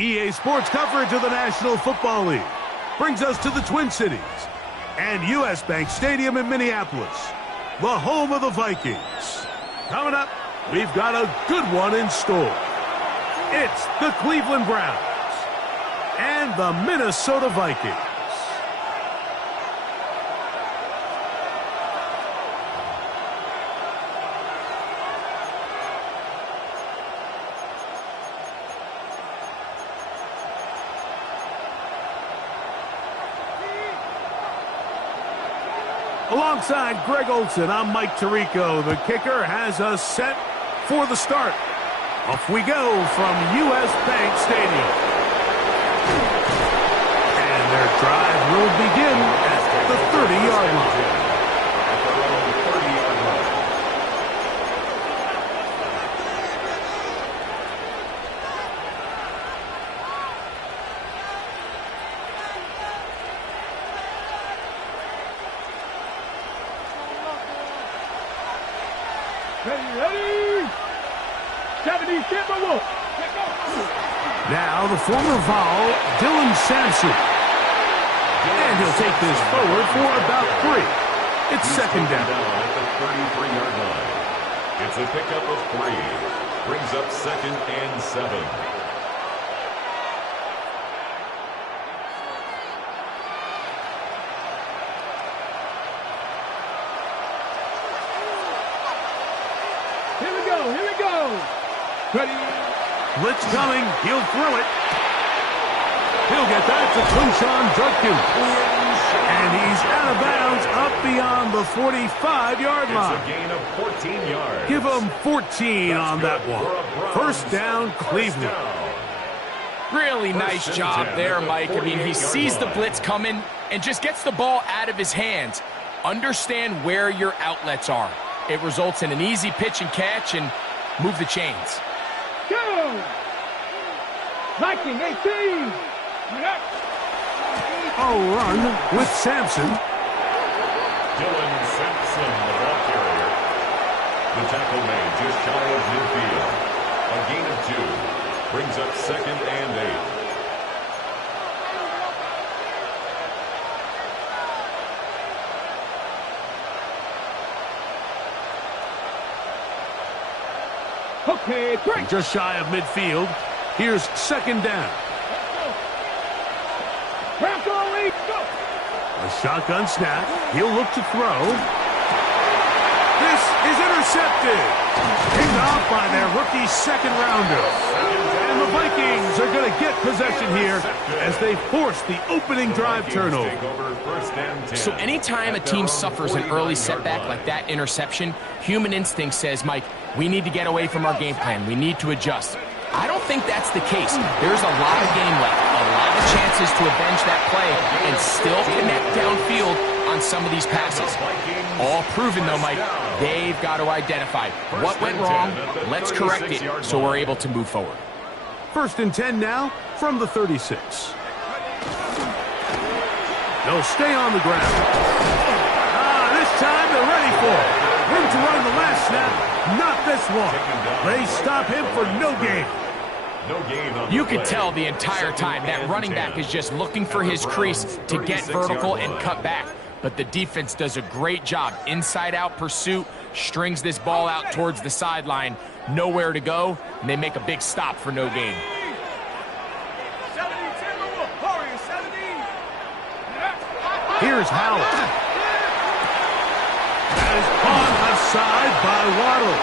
EA Sports coverage of the National Football League brings us to the Twin Cities and U.S. Bank Stadium in Minneapolis, the home of the Vikings. Coming up, we've got a good one in store. It's the Cleveland Browns and the Minnesota Vikings. Alongside Greg Olsen, I'm Mike Tirico. The kicker has us set for the start. Off we go from U.S. Bank Stadium. And their drive will begin at the 30-yard line. Ready? 70, now the former Vol, Dylan Sampson. And he'll take this forward for about 3. It's second down. At the 33-yard line. It's a pickup of 3. Brings up 2nd and 7. Here we go. Ready? Blitz coming. He'll throw it. He'll get that to Quinshon Judkins. And he's out of bounds up beyond the 45-yard line. It's a gain of 14 yards. Give him 14 on that one. First down, Cleveland. Really nice job there, Mike. I mean, he sees the blitz coming and just gets the ball out of his hands. Understand where your outlets are. It results in an easy pitch and catch and move the chains. Go! Viking 18! A run with Sampson. Dylan Sampson, the ball carrier. The tackle made just shy of midfield. A gain of 2. Brings up 2nd and 8. Okay, great. Just shy of midfield. Here's second down. Bronco lead, go. A shotgun snap. He'll look to throw. This is intercepted. Picked off by their rookie second rounder. And the Vikings are going to get possession here as they force the opening drive turnover. So anytime a team suffers an early setback like that interception, human instinct says, Mike, we need to get away from our game plan. We need to adjust. I don't think that's the case. There's a lot of game left, a lot of chances to avenge that play and still connect downfield on some of these passes. All proven, though, Mike, they've got to identify what went wrong, let's correct it so we're able to move forward. First and 10 now from the 36. They'll stay on the ground. This time they're ready for it. Room to run the last snap, not this one. They stop him for no gain. You could tell the entire time that running back is just looking for his crease to get vertical and cut back. But the defense does a great job. Inside-out pursuit, strings this ball out towards the sideline. Nowhere to go, and they make a big stop for no gain. Here's Howard. That is caught aside by Waddle.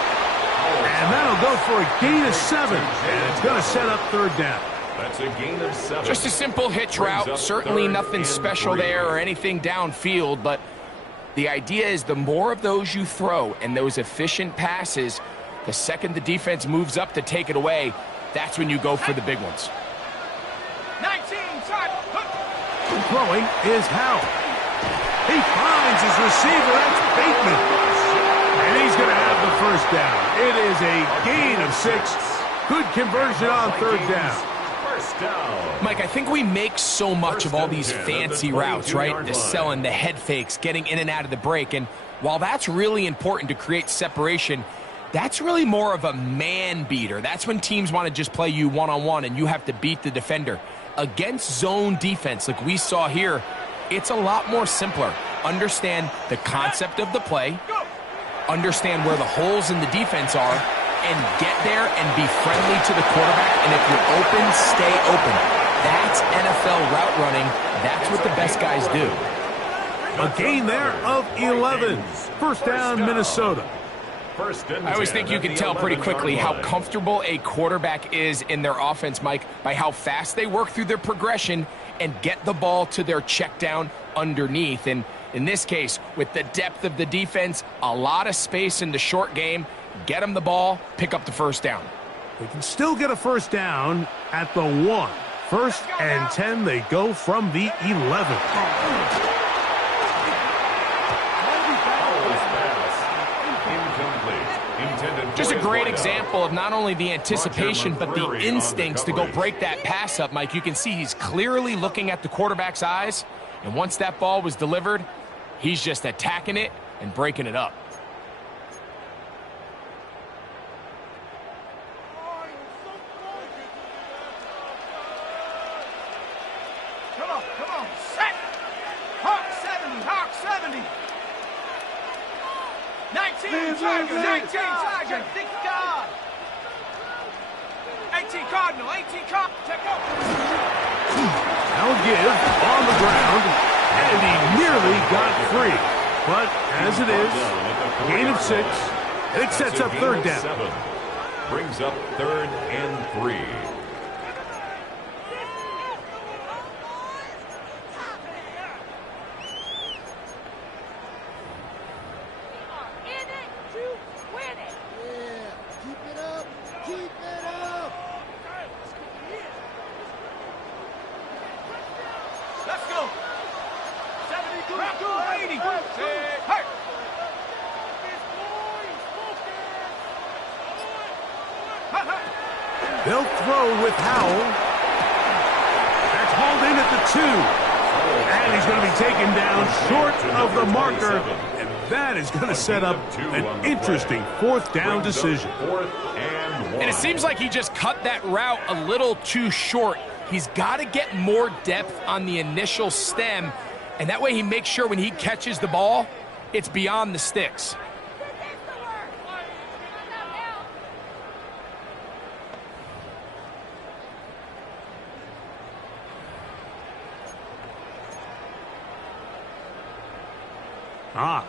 And that'll go for a gain of 7. And it's going to set up third down. That's a gain of 7. Just a simple hitch route. Certainly nothing special there or anything downfield, but the idea is the more of those you throw and those efficient passes, the second the defense moves up to take it away, that's when you go for the big ones. 19, side. Throwing is Howard. He finds his receiver. That's Bateman. And he's going to have the first down. It is a gain of 6. Good conversion on third down. Mike, I think we make so much of all these fancy routes, right? The selling, the head fakes, getting in and out of the break. And while that's really important to create separation, That's really more of a man beater. That's when teams want to just play you one-on-one and you have to beat the defender. Against zone defense like we saw here, it's a lot more simpler. Understand the concept of the play, understand where the holes in the defense are, and get there and be friendly to the quarterback. And if you're open, stay open. That's NFL route running. That's what the best guys do. A gain there of 11. First down, Minnesota. I always think you can tell pretty quickly how comfortable a quarterback is in their offense, Mike, by how fast they work through their progression and get the ball to their check down underneath. And in this case, with the depth of the defense, a lot of space in the short game, get them the ball, pick up the first down. They can still get a first down at the 1. First and 10, they go from the 11. Just a great example of not only the anticipation, but the instincts to go break that pass up, Mike. You can see he's clearly looking at the quarterback's eyes, and once that ball was delivered, he's just attacking it and breaking it up. Come on, set! Hawk 70, Hawk 70! 19 Tiger, think God! 18 Cardinal, take over! Now give on the ground, and he nearly got free. But as it is, gain of 6, and it sets up third down. 7. Brings up 3rd and 3. Let's go! 70, 80! Hey! They'll throw with Howell. That's hauled in at the 2. And he's going to be taken down short of the marker. And that is going to set up an interesting 4th down decision. And it seems like he just cut that route a little too short. He's got to get more depth on the initial stem, and that way he makes sure when he catches the ball, it's beyond the sticks.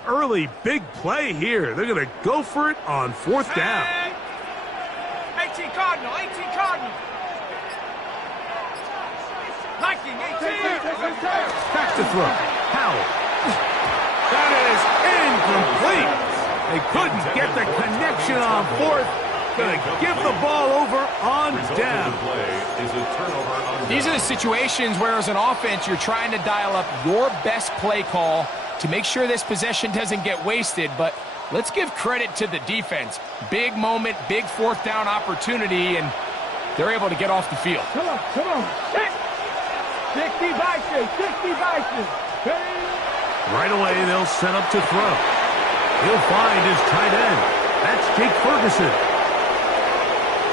Early big play here. They're going to go for it on 4th down. 18 Cardinal, 18 Cardinal! Liking 18! Back to throw. Howell. That is incomplete. They couldn't get the connection on 4th. Going to give the ball over on down. These are the situations where as an offense you're trying to dial up your best play call to make sure this possession doesn't get wasted, but let's give credit to the defense. Big moment, big 4th down opportunity, and they're able to get off the field. Come on! 60 Bison! Right away, they'll set up to throw. He'll find his tight end. That's Jake Ferguson.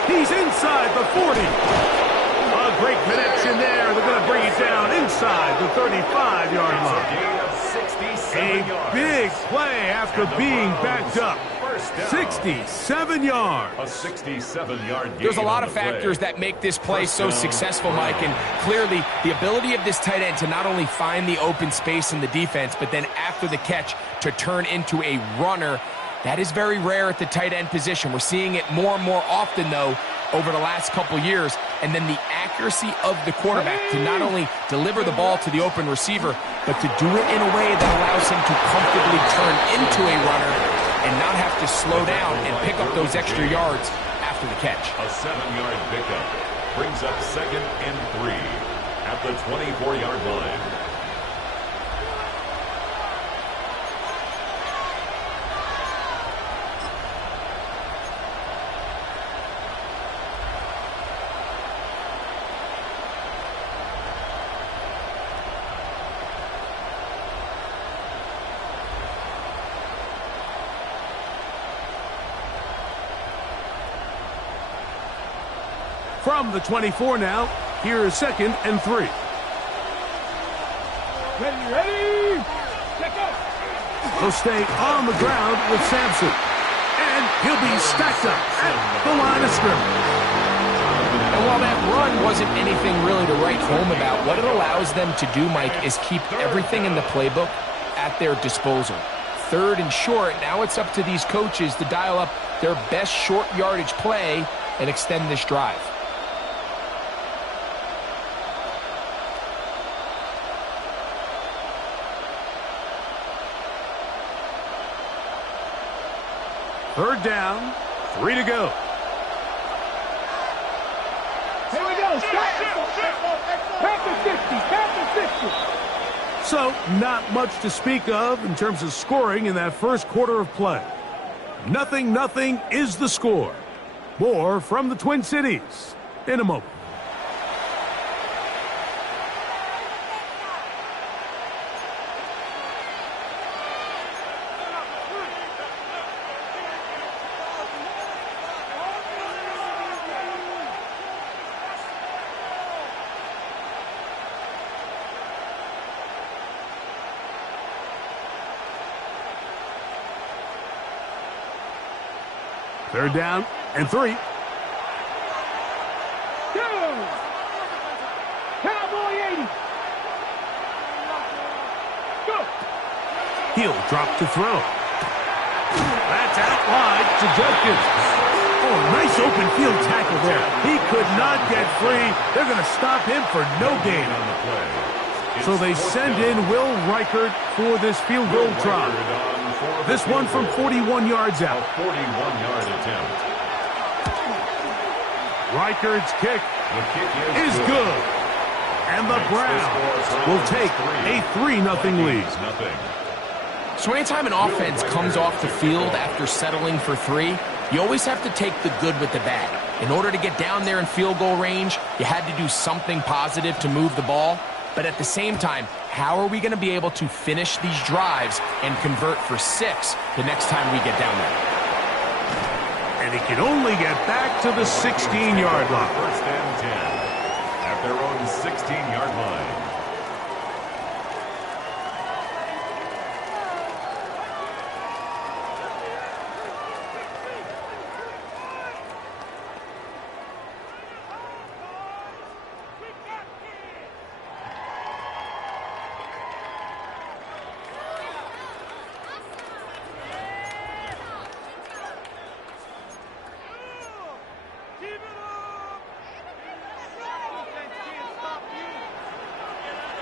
He's inside the 40. A great connection there. They're going to bring it down inside the 35-yard line. A big play after being backed up. 67 yards. A 67-yard gain. There's a lot of factors that make this play so successful, Mike, and clearly the ability of this tight end to not only find the open space in the defense, but then after the catch to turn into a runner. That is very rare at the tight end position. We're seeing it more and more often, though, over the last couple years. And then the accuracy of the quarterback to not only deliver the ball to the open receiver, but to do it in a way that allows him to comfortably turn into a runner and not have to slow down and pick up those extra yards after the catch. A 7-yard pickup brings up 2nd and 3 at the 24-yard line. From the 24 now, here's 2nd and 3. Ready? Check out. He'll stay on the ground with Sampson. And he'll be stacked up at the line of scrimmage. And while that run wasn't anything really to write home about, what it allows them to do, Mike, is keep everything in the playbook at their disposal. 3rd and short, now it's up to these coaches to dial up their best short yardage play and extend this drive. Third down, 3 to go. Here we go. Panther 50. Panther 50. So, not much to speak of in terms of scoring in that first quarter of play. 0-0 is the score. More from the Twin Cities in a moment. Third down and 3. Cowboy 80. Go. He'll drop to throw. That's out wide to Judkins. Oh, nice open field tackle there. He could not get free. They're going to stop him for no gain on the play. So they send in Will Reichert for this field goal try. This one from 41 yards out. A 41-yard attempt. Reichert's kick is good. And the Browns will take a 3-0 lead. So anytime an offense comes off the field after settling for 3, you always have to take the good with the bad. In order to get down there in field goal range, you had to do something positive to move the ball. But at the same time, how are we going to be able to finish these drives and convert for 6 the next time we get down there? And he can only get back to the 16-yard line. First and 10 at their own 16-yard line.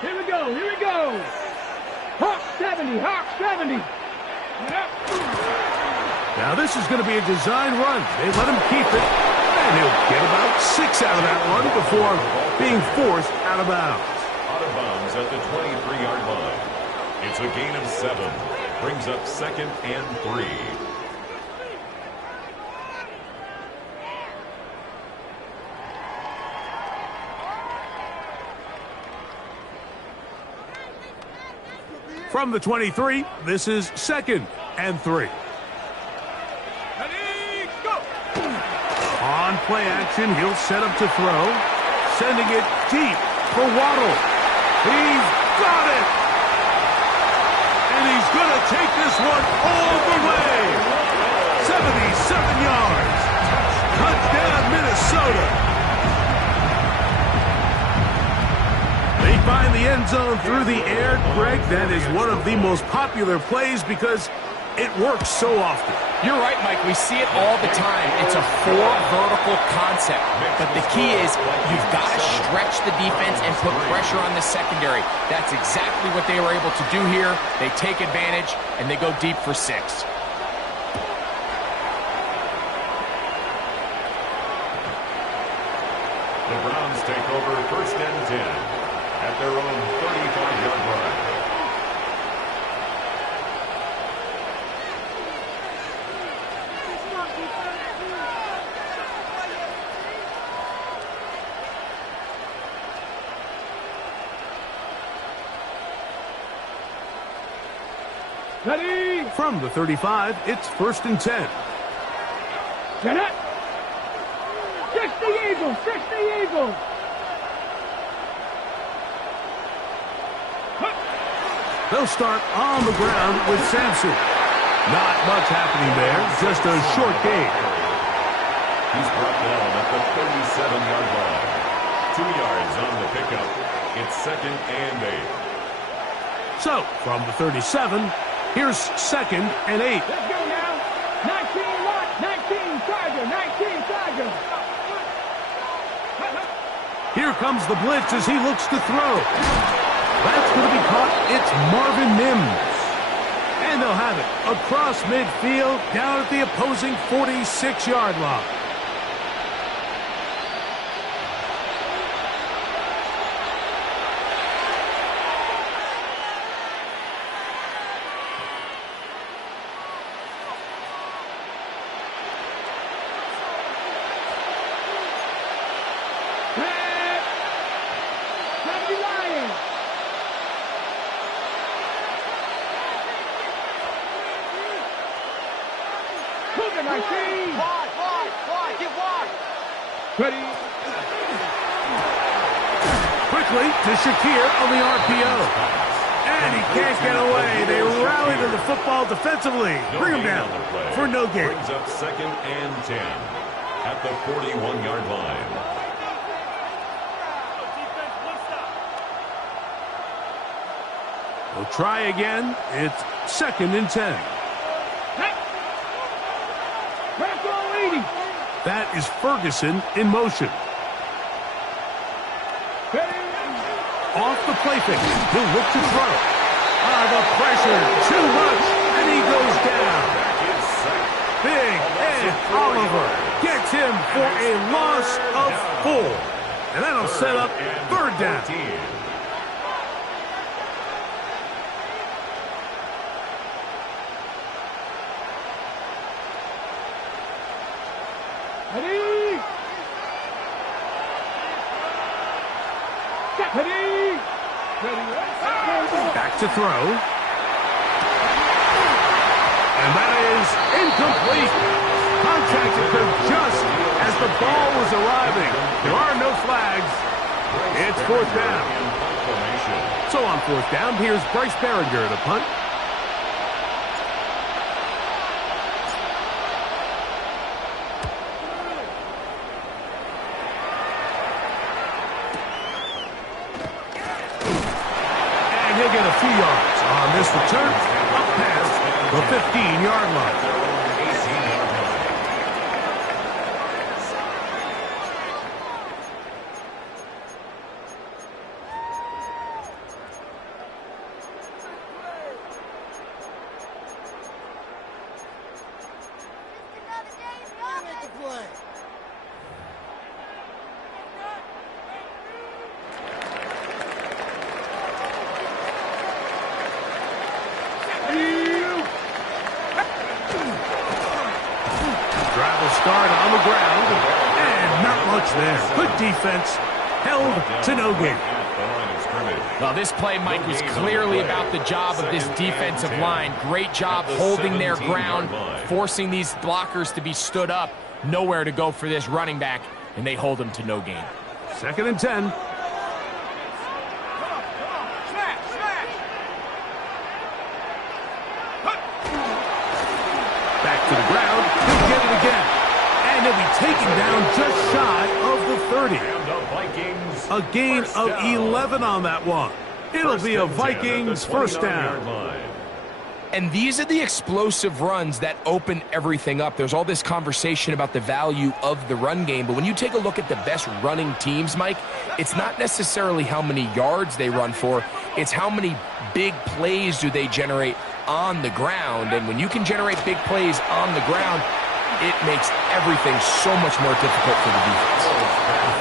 Here we go. Hawk 70. Now this is going to be a design run. They let him keep it, and he'll get about 6 out of that one before being forced out of bounds. Out of bounds at the 23-yard line. It's a gain of 7. Brings up 2nd and 3. From the 23, this is 2nd and 3. Ready, go. On play action, he'll set up to throw. Sending it deep for Waddle. He's got it! And he's going to take this one all the way. 77 yards. Touchdown, Minnesota. They find the end zone through the air. Greg, that is one of the most popular plays because it works so often. You're right, Mike. We see it all the time. It's a 4 vertical concept. But the key is you've got to stretch the defense and put pressure on the secondary. That's exactly what they were able to do here. They take advantage, and they go deep for 6. The Browns take over first and 10 at their own 35-yard line. Ready. From the 35, it's 1st and 10. Get it. 60. the Eagles. 6 the Eagles. They'll start on the ground with Sampson. Not much happening there, just a short gain. He's brought down at the 37-yard line. 2 yards on the pickup. It's 2nd and 8. So, from the 37, here's 2nd and 8. Let's go now. 19 Watt, 19 Tiger, 19 Tiger. Here comes the blitz as he looks to throw. That's going to be caught. It's Marvin Mims. And they'll have it across midfield down at the opposing 46-yard line. Ready. Quickly to Shakir on the RPO. And he can't get away. They rally to the football defensively. Bring him down for no gain. Brings up 2nd and 10 at the 41-yard line. We'll try again. It's 2nd and 10. That is Ferguson in motion. Off the play fake. He'll look to throw. The pressure, too much, and he goes down. Big Ed Oliver gets him for a loss of 4. And that'll set up 3rd down. Back to throw. And that is incomplete. Contact occurred just as the ball was arriving. There are no flags. It's 4th down. So on 4th down, here's Bryce Behringer to punt. He'll get a few yards on this return, up past the 15-yard line. Start on the ground, and not much there. Good defense, held to no gain. Well, this play, Mike, was clearly about the job of this defensive line. Great job holding their ground, forcing these blockers to be stood up. Nowhere to go for this running back, and they hold him to no gain. 2nd and 10. Back to the ground. He'll get it again. And he'll be taken down just shy of the 30. A gain of 11 on that one. It'll be a Vikings 1st down. And these are the explosive runs that open everything up. There's all this conversation about the value of the run game, but when you take a look at the best running teams, Mike, it's not necessarily how many yards they run for, it's how many big plays do they generate on the ground. And when you can generate big plays on the ground, it makes everything so much more difficult for the defense.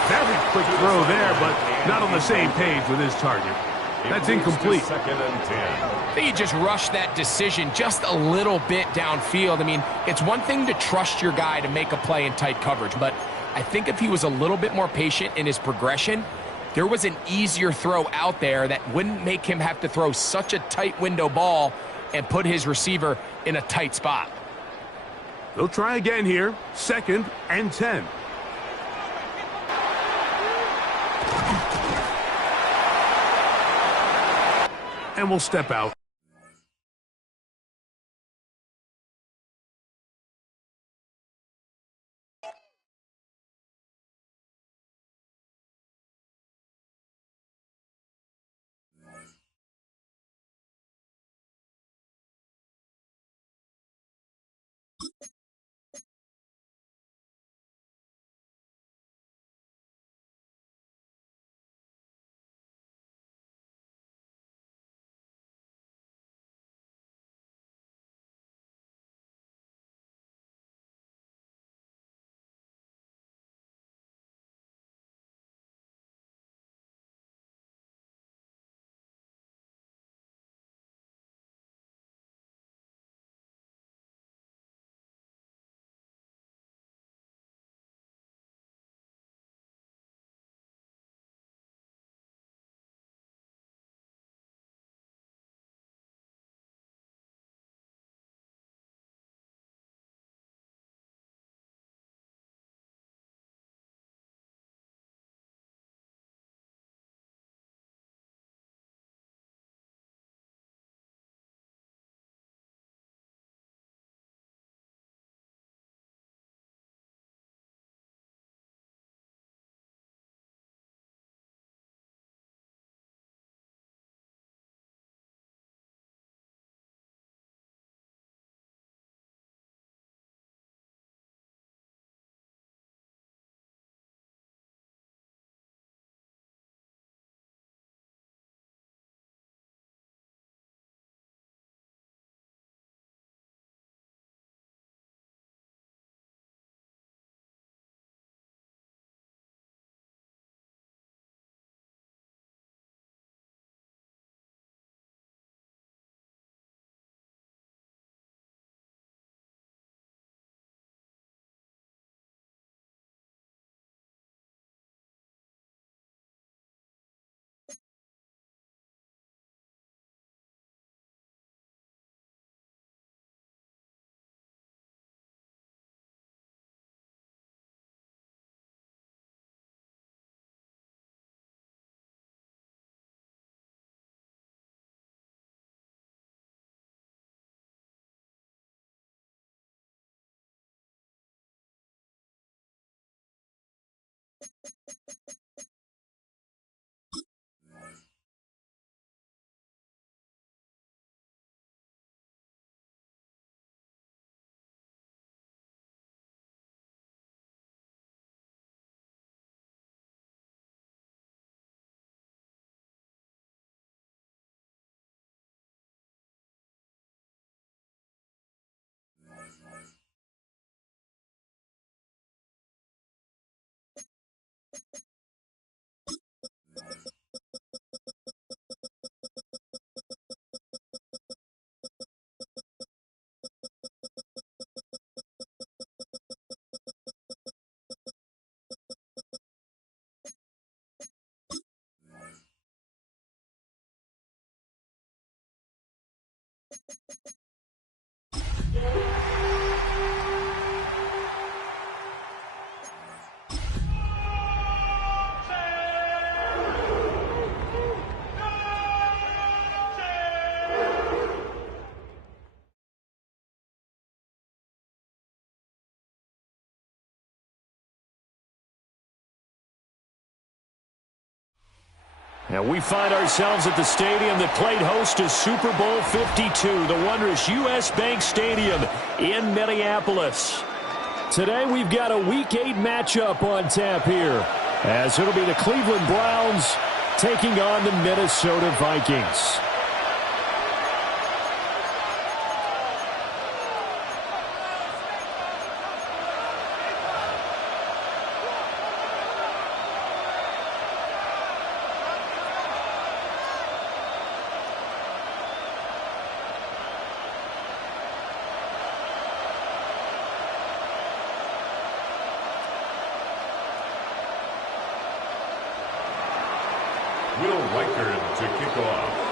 Very quick throw there, but not on the same page with his target. That's incomplete. 2nd and 10. They just rushed that decision just a little bit downfield. I mean, it's one thing to trust your guy to make a play in tight coverage, but I think if he was a little bit more patient in his progression, there was an easier throw out there that wouldn't make him have to throw such a tight window ball and put his receiver in a tight spot. They'll try again here. 2nd and 10. and we'll step out. And we find ourselves at the stadium that played host to Super Bowl 52, the wondrous U.S. Bank Stadium in Minneapolis. Today we've got a Week 8 matchup on tap here, as it'll be the Cleveland Browns taking on the Minnesota Vikings. Will Reichard to kick off.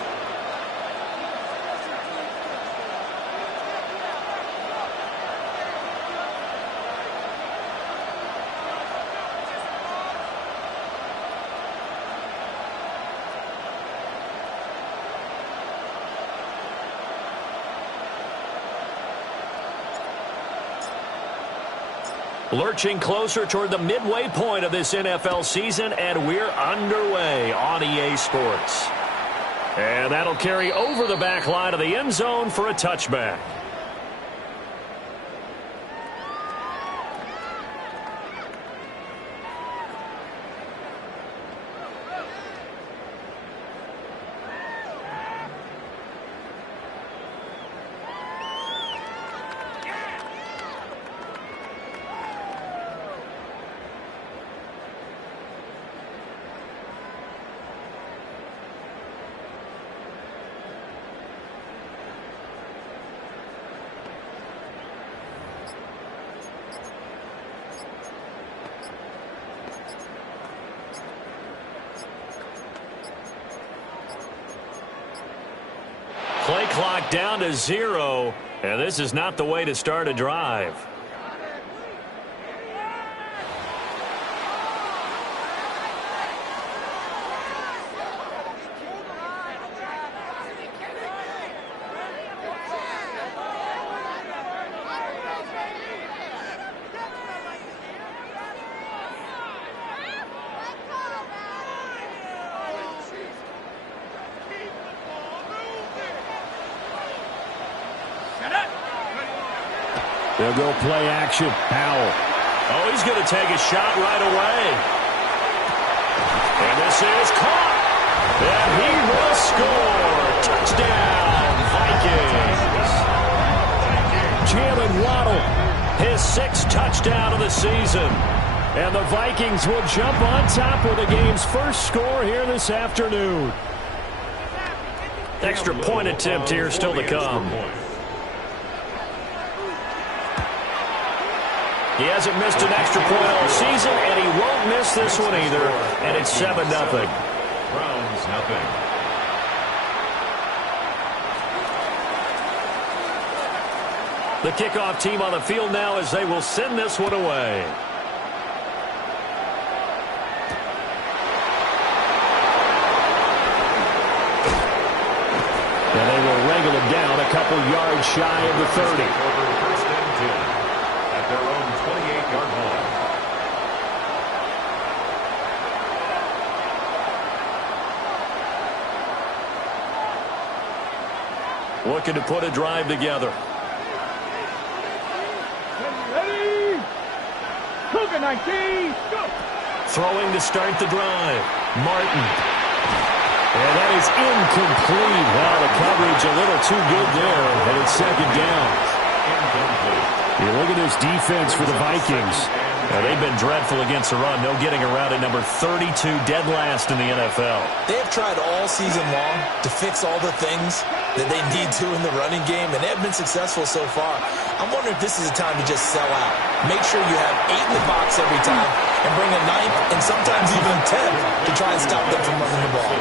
Lurching closer toward the midway point of this NFL season, and we're underway on EA Sports. And that'll carry over the back line of the end zone for a touchback. Play clock down to 0, and this is not the way to start a drive. They'll go play action. Powell. Oh, he's going to take a shot right away. And this is caught. And he will score. Touchdown, Vikings. Jalen Waddle, his 6th touchdown of the season. And the Vikings will jump on top with the game's first score here this afternoon. Extra point attempt here still to come. He hasn't missed an extra point all season, and he won't miss this one either. And it's 7-0. Browns nothing. The kickoff team on the field now as they will send this one away. And they will wrangle him down a couple yards shy of the 30. First and 10. Their own 28-yard line. Looking to put a drive together. Ready? Cougar 19, go! Throwing to start the drive. Martin. And that is incomplete. Wow, the coverage a little too good there, and it's 2nd down. Incomplete. You look at this defense for the Vikings. They've been dreadful against the run. No getting around at number 32, dead last in the NFL. They have tried all season long to fix all the things that they need to in the running game, and they have been successful so far. I'm wondering if this is a time to just sell out. Make sure you have 8 in the box every time and bring a 9th and sometimes even 10 to try and stop them from running the ball.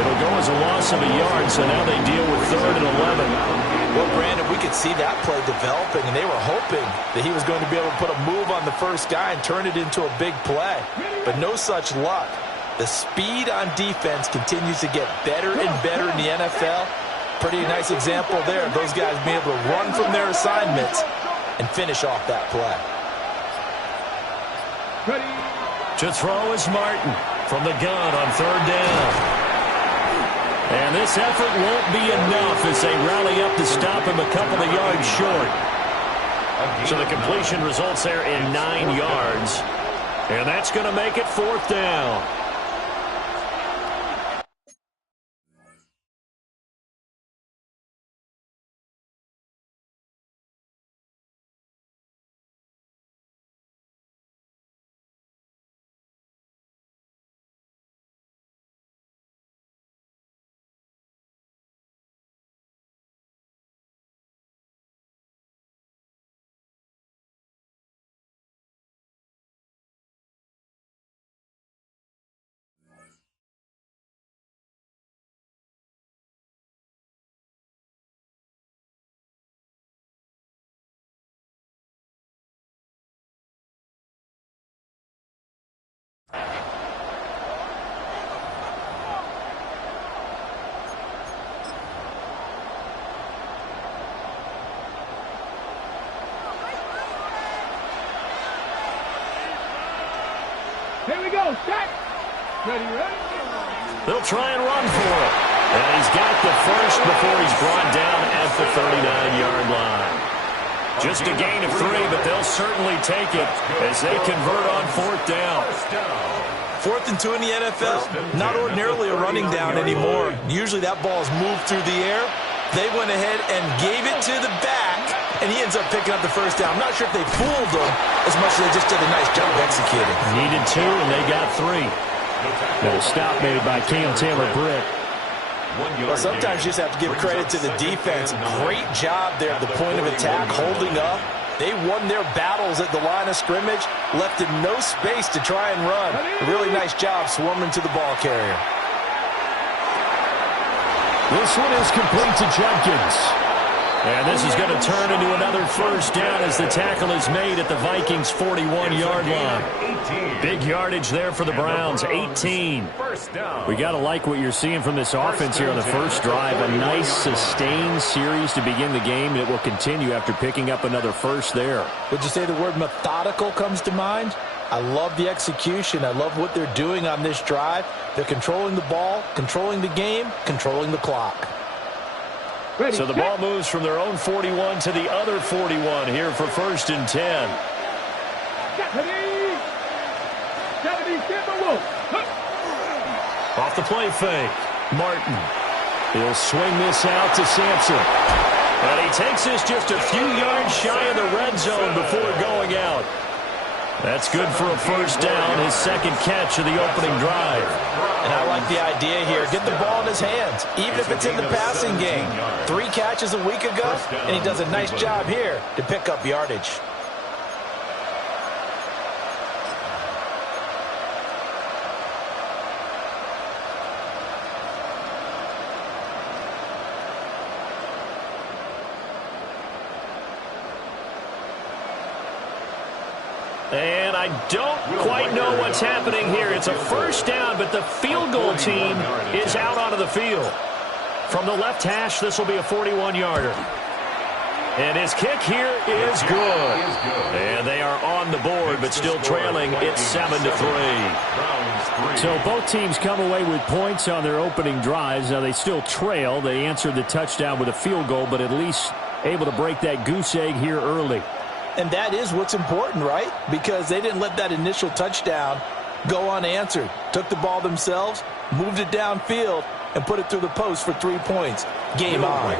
It'll go as a loss of a yard, so now they deal with 3rd and 11. Well, Brandon, we could see that play developing, and they were hoping that he was going to be able to put a move on the first guy and turn it into a big play. But no such luck. The speed on defense continues to get better and better in the NFL. Pretty nice example there of those guys being able to run from their assignments and finish off that play. Ready? To throw is Martin from the gun on 3rd down. And this effort won't be enough as they rally up to stop him a couple of yards short. So the completion results there in 9 yards. And that's going to make it 4th down. They'll try and run for it. And he's got the first before he's brought down at the 39-yard line. Just a gain of 3, but they'll certainly take it as they convert on 4th down. 4th and 2 in the NFL, not ordinarily a running down anymore. Usually that ball is moved through the air. They went ahead and gave it to the back, and he ends up picking up the first down. I'm not sure if they fooled him as much as they just did a nice job executing. Needed 2, and they got 3. And a stop made by Cam Taylor-Britt. Well, sometimes you just have to give credit to the defense. Great job there at the point of attack, holding up. They won their battles at the line of scrimmage, left in no space to try and run. A really nice job swarming to the ball carrier. This one is complete to Judkins. And this is going to turn into another first down as the tackle is made at the Vikings' 41-yard line. Big yardage there for the Browns, 18. We got to like what you're seeing from this offense here on the first drive. A nice, sustained series to begin the game, and it will continue after picking up another first there. Would you say the word methodical comes to mind? I love the execution. I love what they're doing on this drive. They're controlling the ball, controlling the game, controlling the clock. So the ball moves from their own 41 to the other 41 here for 1st and 10. Off the play fake, Martin. He'll swing this out to Sampson. And he takes this just a few yards shy of the red zone before going out. That's good for a first down, his second catch of the opening drive. And I like the idea here. Get the ball in his hands, even if it's in the passing game. 3 catches a week ago, and he does a nice job here to pick up yardage. And I don't quite know what's happening here. It's a first down, but the field goal team is out onto the field. From the left hash, this will be a 41-yarder. And his kick here is good. And they are on the board, but still trailing. It's 7-3. So both teams come away with points on their opening drives. Now they still trail. They answered the touchdown with a field goal, but at least able to break that goose egg here early. And that is what's important, right? Because they didn't let that initial touchdown go unanswered. Took the ball themselves, moved it downfield, and put it through the post for 3 points. Game on.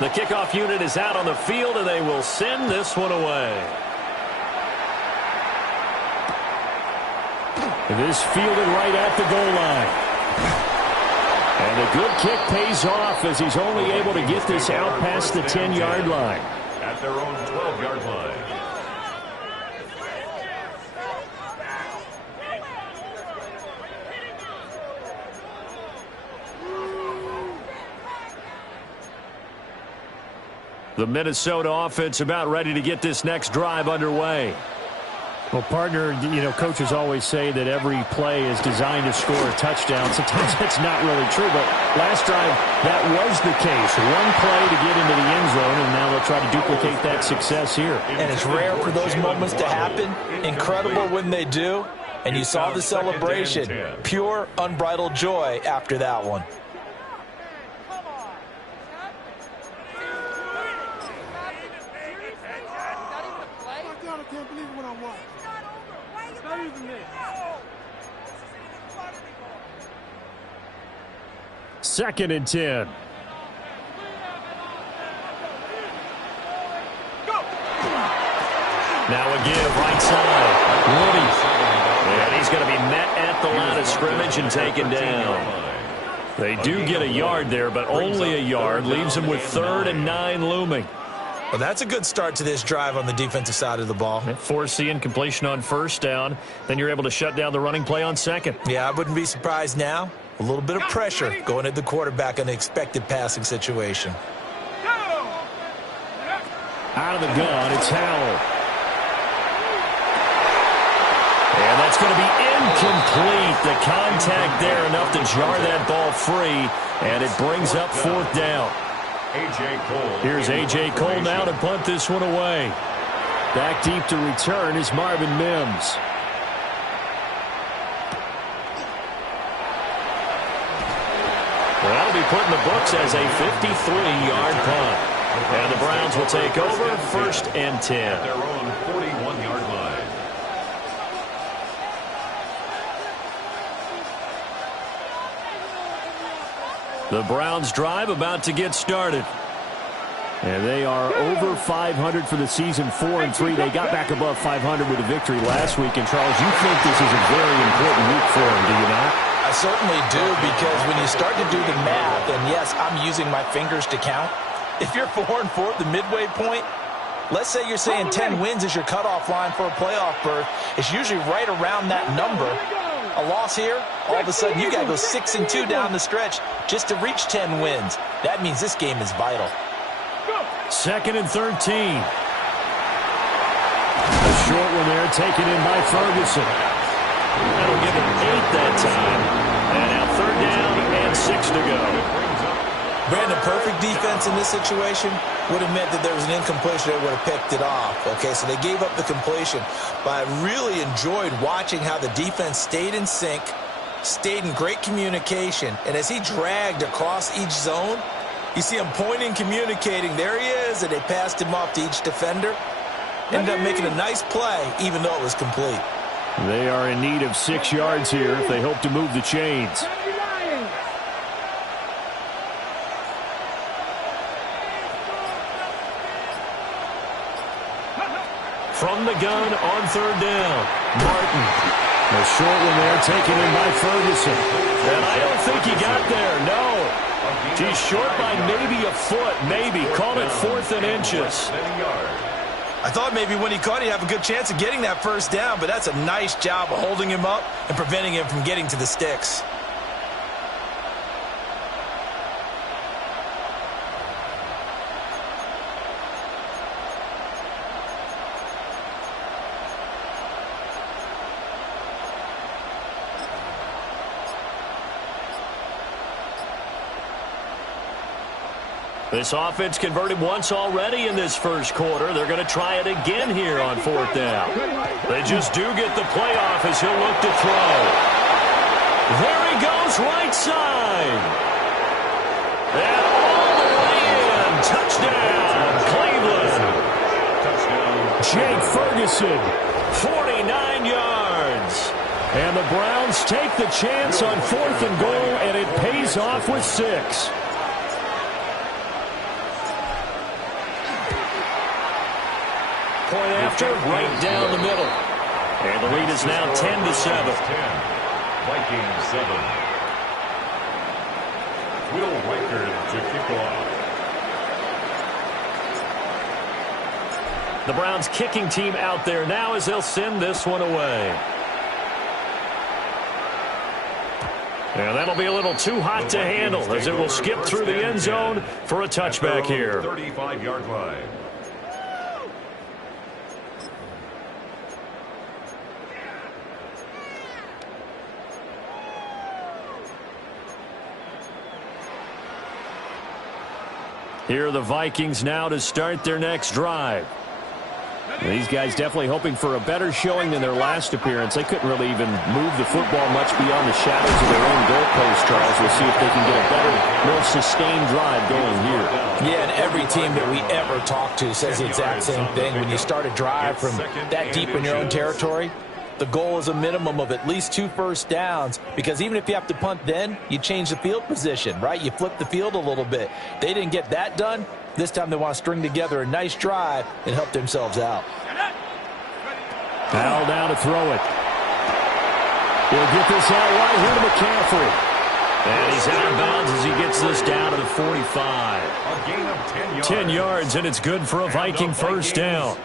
The kickoff unit is out on the field, and they will send this one away. This fielded right at the goal line. And a good kick pays off as he's only able to get this out past the 10-yard line. At their own 12-yard line. The Minnesota offense about ready to get this next drive underway. Well, partner, coaches always say that every play is designed to score a touchdown. Sometimes that's not really true, but last drive, that was the case. One play to get into the end zone, and now they'll try to duplicate that success here. And it's rare for those moments to happen. Incredible when they do. And you saw the celebration. Pure, unbridled joy after that one. Second and 10. Now a give right side. Woody. And he's going to be met at the line of scrimmage and taken down. They do get a yard there, but only a yard. Leaves him with 3rd and 9 looming. Well, that's a good start to this drive on the defensive side of the ball. Force the incompletion on first down. Then you're able to shut down the running play on second. Yeah, I wouldn't be surprised now. A little bit of pressure going at the quarterback in an expected passing situation. Out of the gun, it's Howell. And that's going to be incomplete. The contact there enough to jar that ball free, and it brings up 4th down. A.J. Cole. Here's A.J. Cole now to punt this one away. Back deep to return is Marvin Mims. Well, that'll be put in the books as a 53-yard punt. And the Browns will take over, 1st and 10. At their own 41-yard line. The Browns drive about to get started. And they are over 500 for the season, 4-3. They got back above 500 with a victory last week. And, Charles, you think this is a very important week for them, do you not? I certainly do, because when you start to do the math, and yes, I'm using my fingers to count, if you're 4-4 at the midway point, let's say you're saying 10 wins is your cutoff line for a playoff berth, it's usually right around that number. A loss here, all of a sudden you got to go 6-2 down the stretch just to reach 10 wins. That means this game is vital. 2nd and 13. A short one there, taken in by Ferguson. That'll give him 8 that time. And now 3rd down and 6 to go. Brandon, perfect defense in this situation would have meant that there was an incompletion that would have picked it off. Okay, so they gave up the completion. But I really enjoyed watching how the defense stayed in sync, stayed in great communication. And as he dragged across each zone, you see him pointing, communicating. There he is, and they passed him off to each defender. Ended up making a nice play, even though it was complete. They are in need of 6 yards here if they hope to move the chains. From the gun on 3rd down, Martin. The short one there taken in by Ferguson. And I don't think he got there, no. He's short by maybe a foot, maybe. Call it 4th and inches. I thought maybe when he caught, he'd have a good chance of getting that 1st down, but that's a nice job of holding him up and preventing him from getting to the sticks. This offense converted once already in this first quarter. They're going to try it again here on 4th down. They just do get the playoff as he'll look to throw. There he goes, right side. And all the way in. Touchdown, Cleveland. Touchdown. Jake Ferguson, 49 yards. And the Browns take the chance on 4th and goal, and it pays off with 6. Point after, right down the middle. And the lead is now 10-7. Vikings 7. Will Reichard to kick off. The Browns kicking team out there now as they'll send this one away. And that'll be a little too hot to handle as it will skip through the end zone for a touchback here. 35-yard line. Here are the Vikings now to start their next drive. These guys definitely hoping for a better showing than their last appearance. They couldn't really even move the football much beyond the shadows of their own goalpost, Charles. We'll see if they can get a better, more sustained drive going here. Yeah, and every team that we ever talk to says the exact same thing. When you start a drive from that deep in your own territory, the goal is a minimum of at least 2 first downs, because even if you have to punt then, you change the field position, right? You flip the field a little bit. They didn't get that done. This time they want to string together a nice drive and help themselves out. Now down to throw it. He'll get this out right here to McCaffrey. And he's out of bounds as he gets this down to the 45. A gain of 10 yards. 10 yards, and it's good for a Viking first down.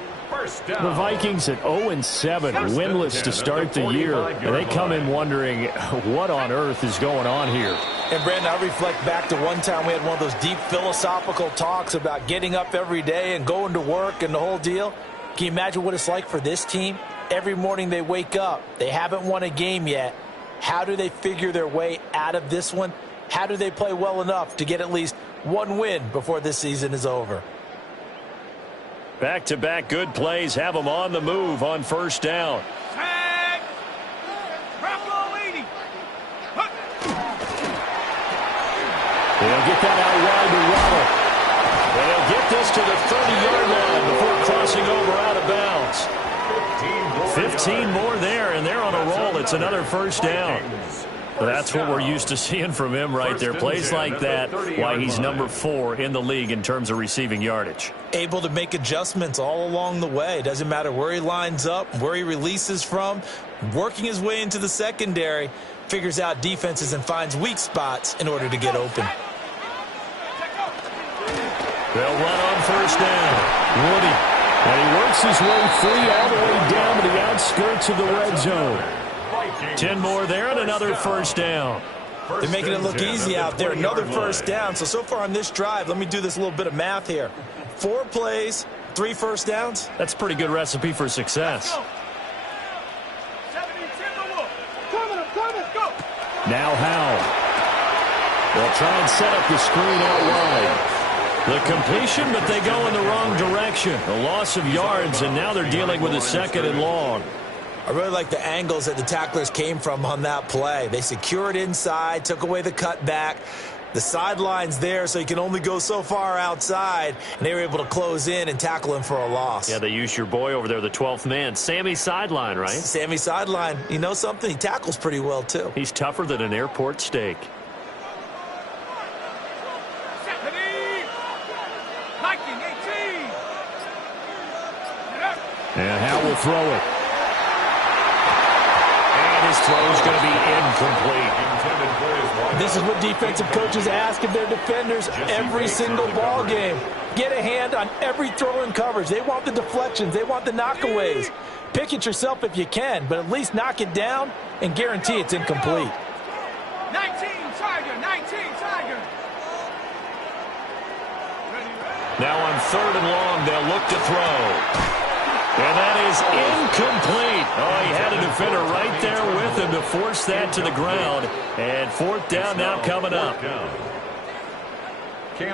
The Vikings at 0-7, winless to start the year. And they come in wondering what on earth is going on here. And, Brandon, I reflect back to one time we had one of those deep philosophical talks about getting up every day and going to work and the whole deal. Can you imagine what it's like for this team? Every morning they wake up. They haven't won a game yet. How do they figure their way out of this one? How do they play well enough to get at least one win before this season is over? Back-to-back good plays have them on the move on first down. Tag. Bravo 80. They'll get that out wide to Waddle. They'll get this to the 30-yard line before crossing over out of bounds. 15 more there, and they're on a roll. It's another first down. That's what we're used to seeing from him right there. Plays like that, why he's number 4 in the league in terms of receiving yardage. Able to make adjustments all along the way. Doesn't matter where he lines up, where he releases from. Working his way into the secondary, figures out defenses and finds weak spots in order to get open. They'll run on first down. Woody. And he works his way free all the way down to the outskirts of the red zone. 10 more there and another first down. They're making it look easy out there. Another first down. So far on this drive, let me do this little bit of math here. 4 plays, 3 first downs. That's a pretty good recipe for success. Now Howell. They'll try and set up the screen out wide. The completion, but they go in the wrong direction. A loss of yards, and now they're dealing with a 2nd and long. I really like the angles that the tacklers came from on that play. They secured inside, took away the cutback. The sideline's there, so you can only go so far outside, and they were able to close in and tackle him for a loss. Yeah, they used your boy over there, the 12th man. Sammy Sideline, right? Sammy Sideline. You know something? He tackles pretty well, too. He's tougher than an airport steak. And Howell will throw it. And his throw is going to be incomplete. This is what defensive coaches ask of their defenders every single ball game. Get a hand on every throw in coverage. They want the deflections. They want the knockaways. Pick it yourself if you can, but at least knock it down and guarantee it's incomplete. 19 Tiger, 19 Tiger. Now on 3rd and long, they'll look to throw. And that is incomplete. Oh, he had a defender right there with him to force that to the ground. And 4th down now coming up.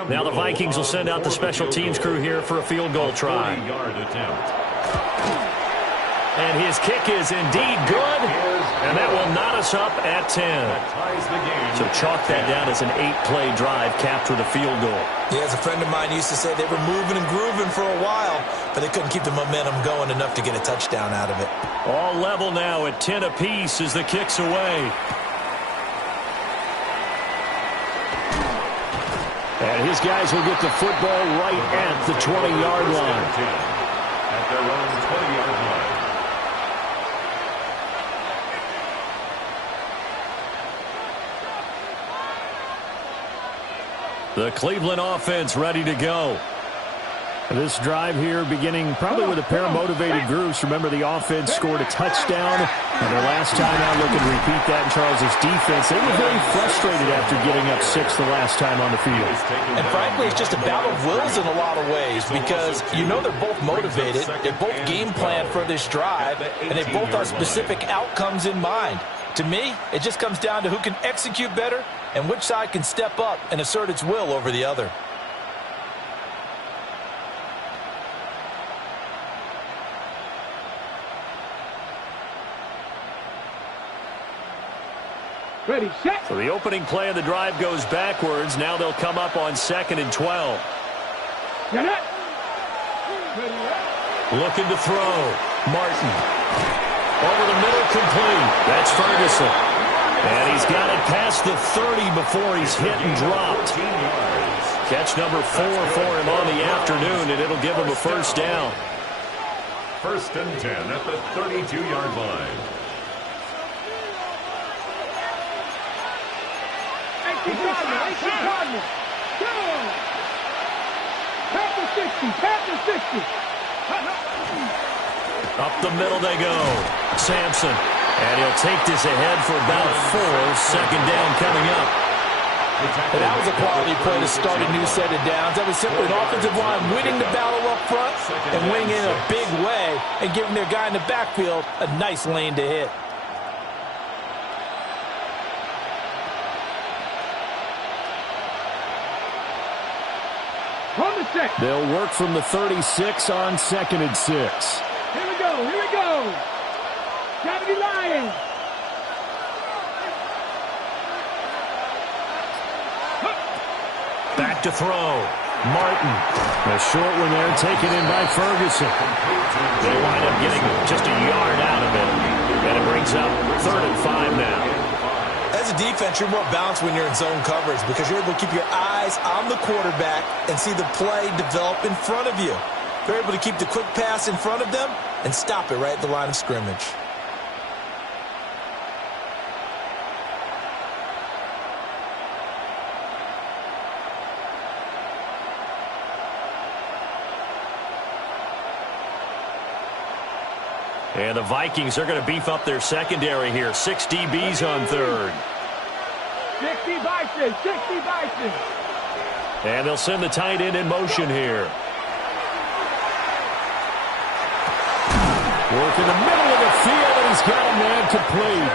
Now the Vikings will send out the special teams crew here for a field goal try. And his kick is indeed good. And that will knot us up at 10. So chalk that down as an 8-play drive, capped with a field goal. Yeah, as a friend of mine used to say, they were moving and grooving for a while, but they couldn't keep the momentum going enough to get a touchdown out of it. All level now at 10 apiece as the kick's away. And his guys will get the football right at the 20-yard line. At their own 20-yard line. The Cleveland offense ready to go. This drive here beginning probably with a pair of motivated groups. Remember, the offense scored a touchdown, and their last time out looking to repeat that in Charles' defense. They were very frustrated after giving up 6 the last time on the field. And frankly, it's just a battle of wills in a lot of ways because you know they're both motivated, they're both game planned for this drive, and they both have specific outcomes in mind. To me, it just comes down to who can execute better and which side can step up and assert its will over the other. Ready, set. So the opening play of the drive goes backwards. Now they'll come up on 2nd and 12. Get it. Looking to throw. Martin. Over the middle, complete. That's Ferguson. And he's got it past the 30 before he's hit and dropped. Catch number 4 for him on the afternoon, and it'll give him a first down. 1st and 10 at the 32-yard line. Up the middle they go. Sampson. And he'll take this ahead for about 4. 2nd down coming up. And that was a quality play to start a new set of downs. That was simply an offensive line winning the battle up front and winning in a big way and giving their guy in the backfield a nice lane to hit. On the set. They'll work from the 36 on 2nd and 6. Here we go. Here we go. Gravity Lions. Back to throw. Martin. A short one there taken in by Ferguson. They wind up getting just a yard out of it. And it brings up 3rd and 5 now. As a defense, you're more balanced when you're in zone coverage because you're able to keep your eyes on the quarterback and see the play develop in front of you. You're able to keep the quick pass in front of them and stop it right at the line of scrimmage. And the Vikings are going to beef up their secondary here. 6 DBs on 3rd. 60 Bison. 60 Bison. And they'll send the tight end in motion here. Work in the middle of the field, and he's got a man complete.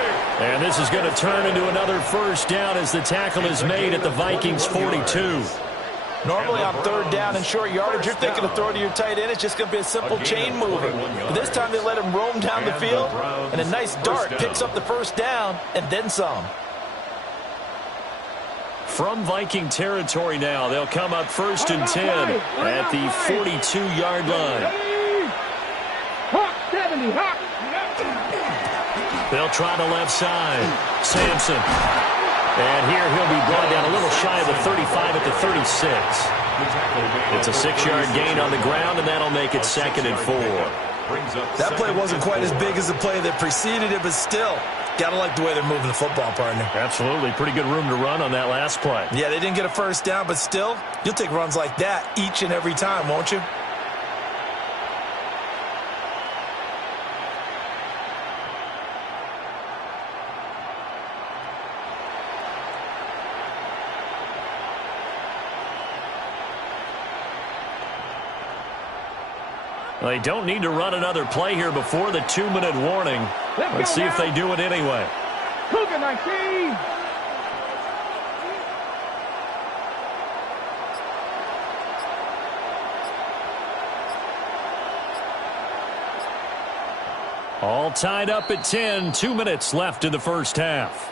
And this is going to turn into another 1st down as the tackle is made at the Vikings 42. Normally on 3rd down and short yardage, you're thinking of throwing to your tight end. It's just going to be a simple chain mover. But this time they let him roam down the field, and a nice dart picks up the 1st down and then some. From Viking territory now, they'll come up 1st and 10 at the 42-yard line. Hawk 70. Hawk. They'll try the left side. Sampson. And here he'll be brought down a little shy of the 35 at the 36. It's a 6-yard gain on the ground, and that'll make it 2nd and 4. That play wasn't quite as big as the play that preceded it, but still, gotta like the way they're moving the football, partner. Absolutely. Pretty good room to run on that last play. Yeah, they didn't get a 1st down, but still, you'll take runs like that each and every time, won't you? They don't need to run another play here before the 2-minute warning. Let's see if they do it anyway. Cougar 19. All tied up at 10. 2 minutes left in the 1st half.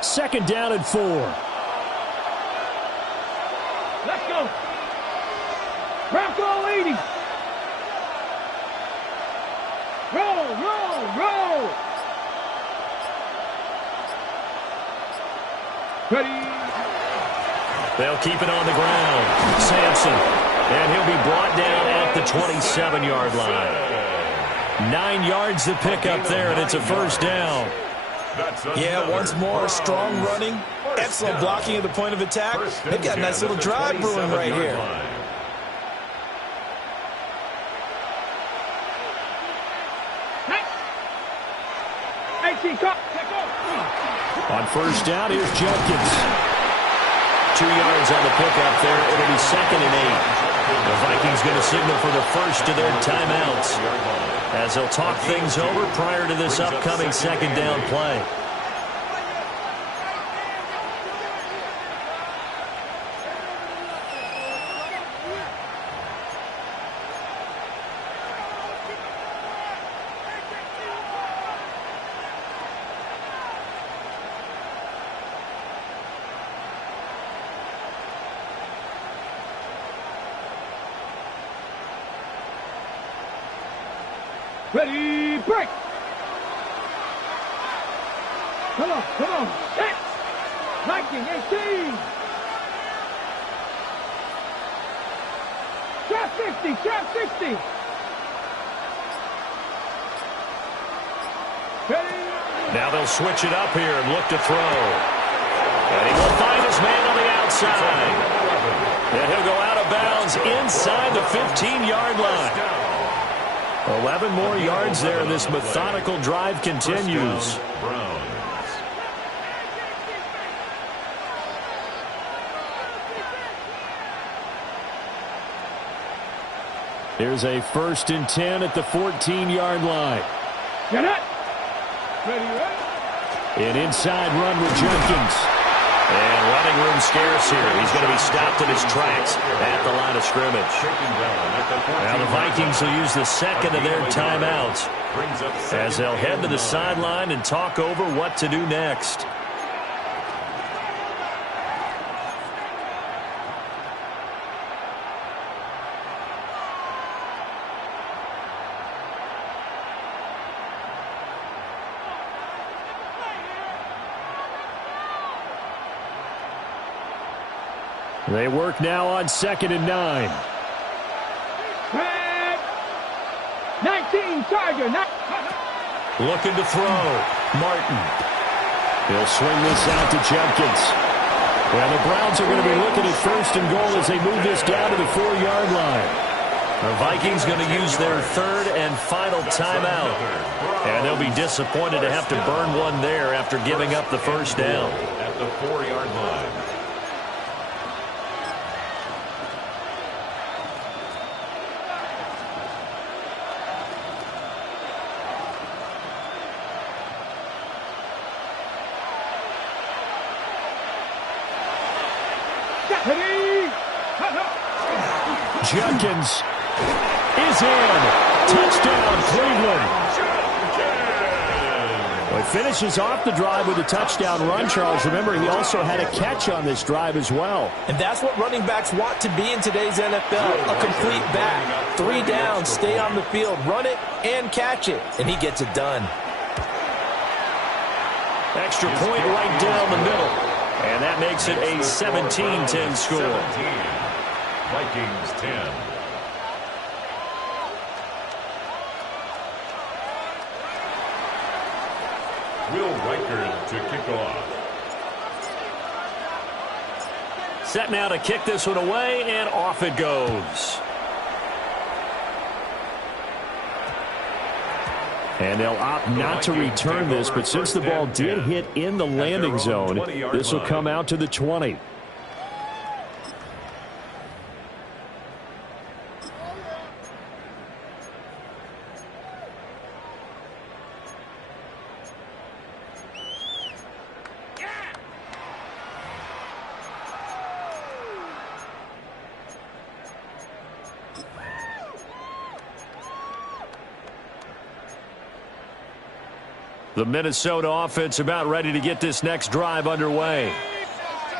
Second down and 4. Let's go. Bronco 80. Roll, roll, roll. Ready. They'll keep it on the ground. Sampson. And he'll be brought down at the 27-yard line. 9 yards to pick up there, and it's a 1st down. Yeah, once more, strong running, excellent blocking at the point of attack. They've got a nice little drive brewing right here. On 1st down, here's Jenkins. 2 yards on the pickup there. It'll be 2nd and 8. The Vikings going to signal for the first of their timeouts as they'll talk things over prior to this upcoming 2nd down play. Ready, break. Come on, come on. Set. Viking 18. Trap 50, trap 60. Ready. Now they'll switch it up here and look to throw. And he will find his man on the outside. And he'll go out of bounds inside the 15-yard line. 11 more yards there, and this methodical drive continues. Here's a 1st and 10 at the 14-yard line. Get it. Ready, ready. An inside run with Jenkins. And running room scarce here. He's going to be stopped in his tracks at the line of scrimmage. Now the Vikings will use the second of their timeouts as they'll head to the sideline and talk over what to do next. They work now on 2nd and 9. 19, Charger. Looking to throw. Martin. He'll swing this out to Jenkins. Well, the Browns are going to be looking at 1st and goal as they move this down to the 4-yard line. The Vikings going to use their 3rd and final timeout. And they'll be disappointed to have to burn one there after giving up the first down. At the 4-yard line. Jenkins is in. Touchdown, Cleveland. Well, he finishes off the drive with a touchdown run, Charles. Remember, he also had a catch on this drive as well. And that's what running backs want to be in today's NFL. A complete back. 3 downs, stay on the field, run it, and catch it. And he gets it done. Extra point right down the middle. And that makes it a 17-10 score. 17. Vikings 10. Will Reichard to kick off. Set now to kick this one away, and off it goes. And they'll opt not to return this, but since the ball did hit in the landing zone, this will come out to the 20. The Minnesota offense about ready to get this next drive underway.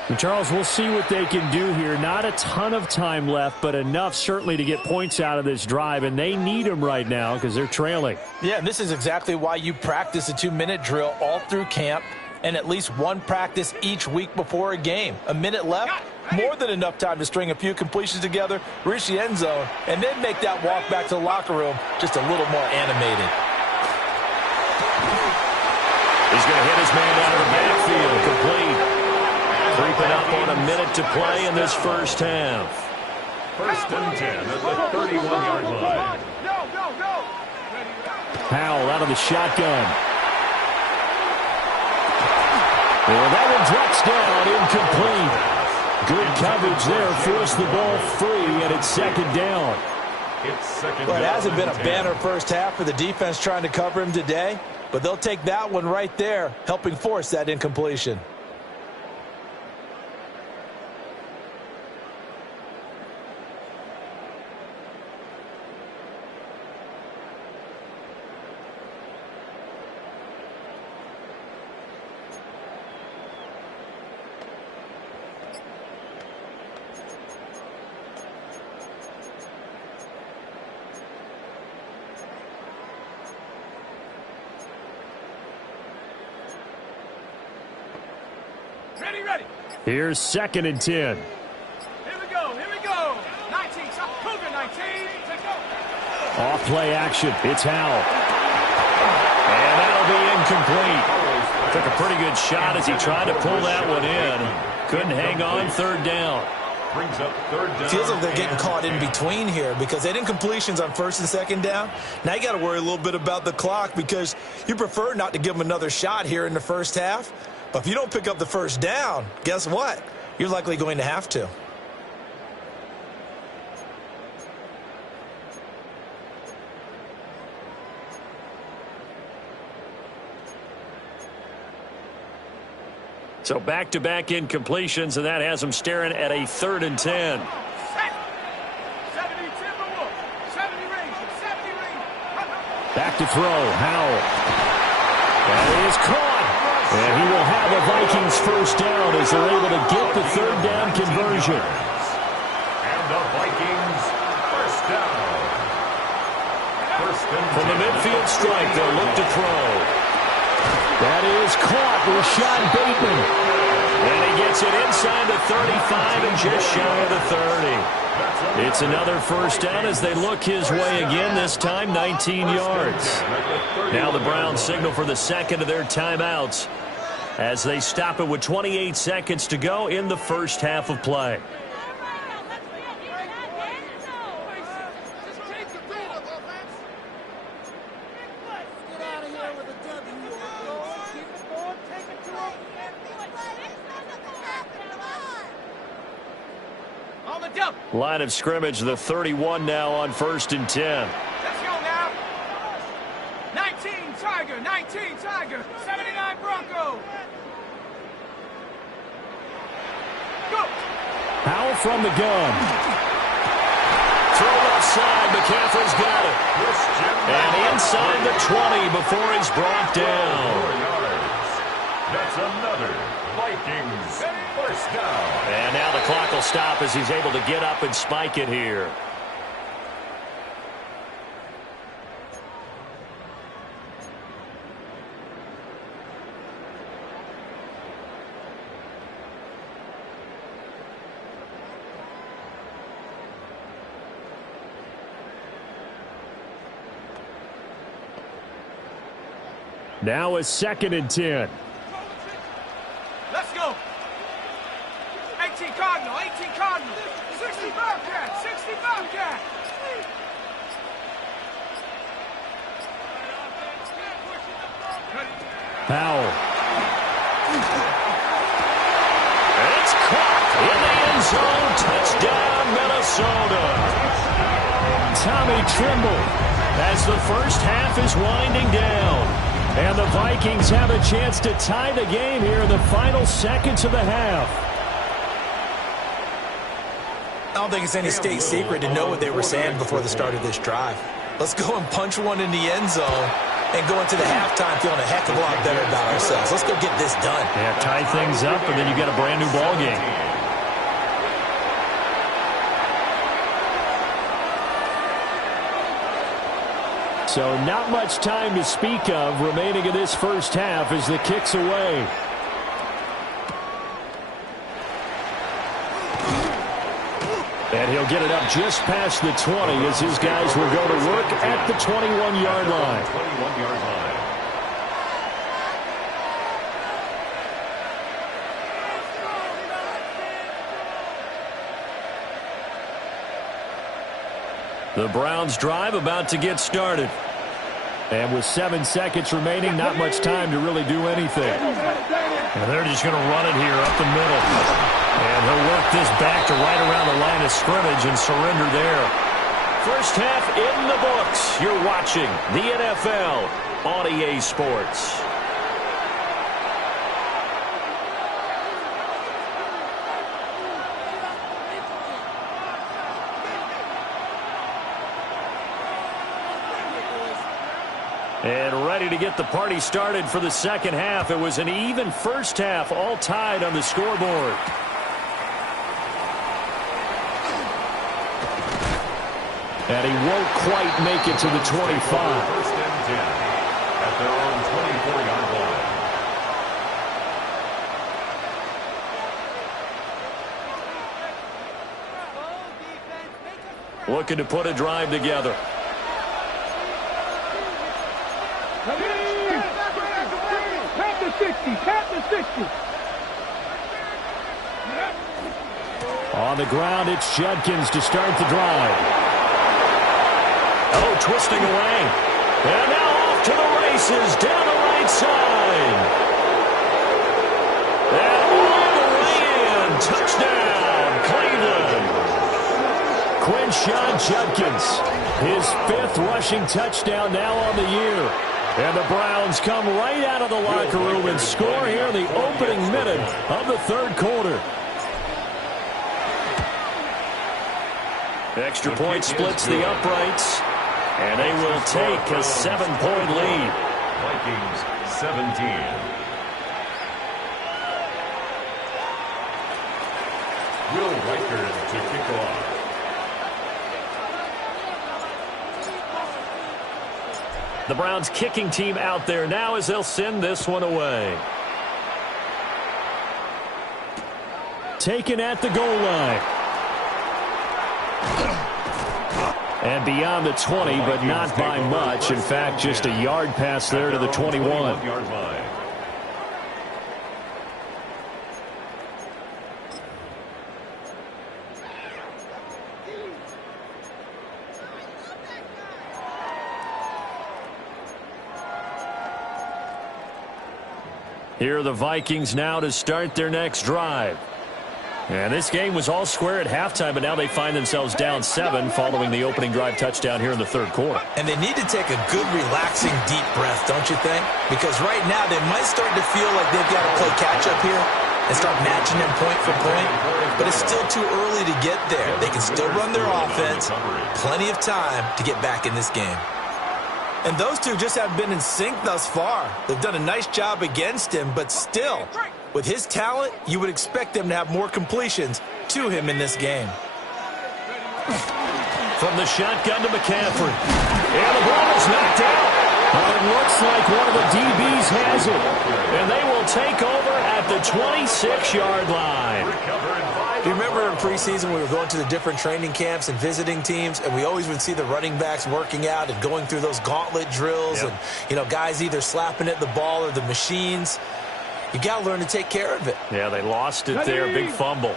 And Charles, we'll see what they can do here. Not a ton of time left, but enough certainly to get points out of this drive, and they need them right now because they're trailing. Yeah, and this is exactly why you practice a 2-minute drill all through camp and at least one practice each week before a game. A minute left, more than enough time to string a few completions together, reach the end zone, and then make that walk back to the locker room just a little more animated. He's going to hit his man out of the backfield, complete. Creeping up on a minute to play in this first half. 1st and 10 at the 31-yard line. Powell out of the shotgun. Well, that one drops down, incomplete. Good coverage there, forced the ball free, and it's 2nd down. Well, it hasn't been a banner first half for the defense trying to cover him today, but they'll take that one right there, helping force that incompletion. Ready. Here's 2nd and 10. Here we go. 19, Cougar 19, let's go. Off play action, it's Howell. And that'll be incomplete. Took a pretty good shot as he tried to pull that one in. Couldn't hang on. Third down. Brings up third down. Feels like they're getting caught in between here because they didn't completions on first and second down. Now you got to worry a little bit about the clock because you prefer not to give them another shot here in the first half. But if you don't pick up the first down, guess what? You're likely going to have to. So back-to-back incompletions, and that has them staring at a 3rd and 10. Back to throw, Howell. That is caught. And he will have a Vikings first down as they're able to get the 3rd down conversion. And the Vikings first down. First and From the midfield strike, they'll look to throw. That is caught. Rashad Bateman. And he gets it inside the 35 and just shy of the 30. It's another first down as they look his way again, this time 19 yards. Now the Browns signal for the second of their timeouts as they stop it with 28 seconds to go in the first half of play. Line of scrimmage, the 31 now on 1st and 10. Let's go now. 19 Tiger, 19 Tiger, 79 Bronco. Go. Howell from the gun. Throw left side, McCaffrey's got it. And inside the 20 before he's brought down. That's another Vikings first down. And now the clock will stop as he's able to get up and spike it here. Now a 2nd and 10. Let's go. 18 Cardinal, 18 Cardinal. 60 Bobcat, 60 Bobcat. Powell. It's caught in the end zone. Touchdown, Minnesota. Tommy Tremble as the first half is winding down. And the Vikings have a chance to tie the game here in the final seconds of the half. I don't think it's any state secret to know what they were saying before the start of this drive. Let's go and punch one in the end zone and go into the halftime feeling a heck of a lot better about ourselves. Let's go get this done. Yeah, tie things up, and then you got a brand new ball game. So not much time to speak of remaining in this first half as the kick's away. And he'll get it up just past the 20 as his guys will go to work at the 21-yard line. 21-yard line. The Browns drive about to get started. And with 7 seconds remaining, not much time to really do anything. And they're just going to run it here up the middle. And he'll work this back to right around the line of scrimmage and surrender there. First half in the books. You're watching the NFL on EA Sports. And ready to get the party started for the second half. It was an even first half, all tied on the scoreboard. And he won't quite make it to the 25. First and 10 at their own 24-yard line. Looking to put a drive together. Panthers 60. Tap the 60. On the ground, it's Judkins to start the drive. Oh, twisting away. And now off to the races down the right side. And all the way in. Touchdown, Cleveland. Quinshon Judkins, his 5th rushing touchdown now on the year. And the Browns come right out of the locker room and score here in the opening minute of the 3rd quarter. Extra point splits the uprights, and they will take a 7-point lead. Vikings 17. Will Riker to kick off. The Browns kicking team out there now as they'll send this one away. Taken at the goal line. And beyond the 20, but not by much. In fact, just a yard pass there to the 21. Here are the Vikings now to start their next drive. And this game was all square at halftime, but now they find themselves down 7 following the opening drive touchdown here in the 3rd quarter. And they need to take a good, relaxing, deep breath, don't you think? Because right now they might start to feel like they've got to play catch-up here and start matching them point for point. But it's still too early to get there. They can still run their offense. Plenty of time to get back in this game. And those two just haven't been in sync thus far. They've done a nice job against him, but still, with his talent, you would expect them to have more completions to him in this game. From the shotgun to McCaffrey. And the ball is knocked out. But it looks like one of the DBs has it. And they will take over at the 26-yard line. Do you remember in preseason we were going to the different training camps and visiting teams, and we always would see the running backs working out and going through those gauntlet drills, and, you know, guys either slapping at the ball or the machines. You got to learn to take care of it. Yeah, they lost it there. Big fumble.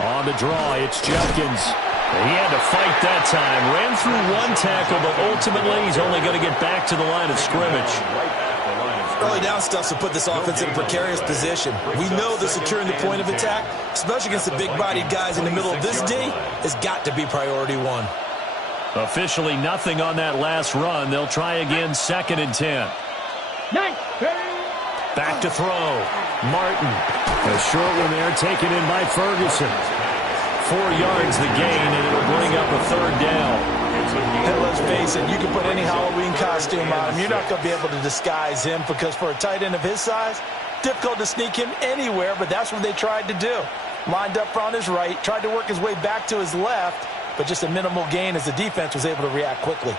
On the draw, it's Judkins. He had to fight that time. Ran through one tackle, but ultimately he's only going to get back to the line of scrimmage. Early down stuff to put this offense in a precarious position. We know that securing the point of attack, especially against the big-bodied guys in the middle of this D, has got to be priority 1. Officially nothing on that last run. They'll try again, 2nd and 10. Back to throw. Martin. A short one there taken in by Ferguson. 4 yards the gain, and it'll bring up a 3rd down. And let's face it, you can put any Halloween costume on him. You're not going to be able to disguise him because for a tight end of his size, difficult to sneak him anywhere, but that's what they tried to do. Lined up on his right, tried to work his way back to his left, but just a minimal gain as the defense was able to react quickly.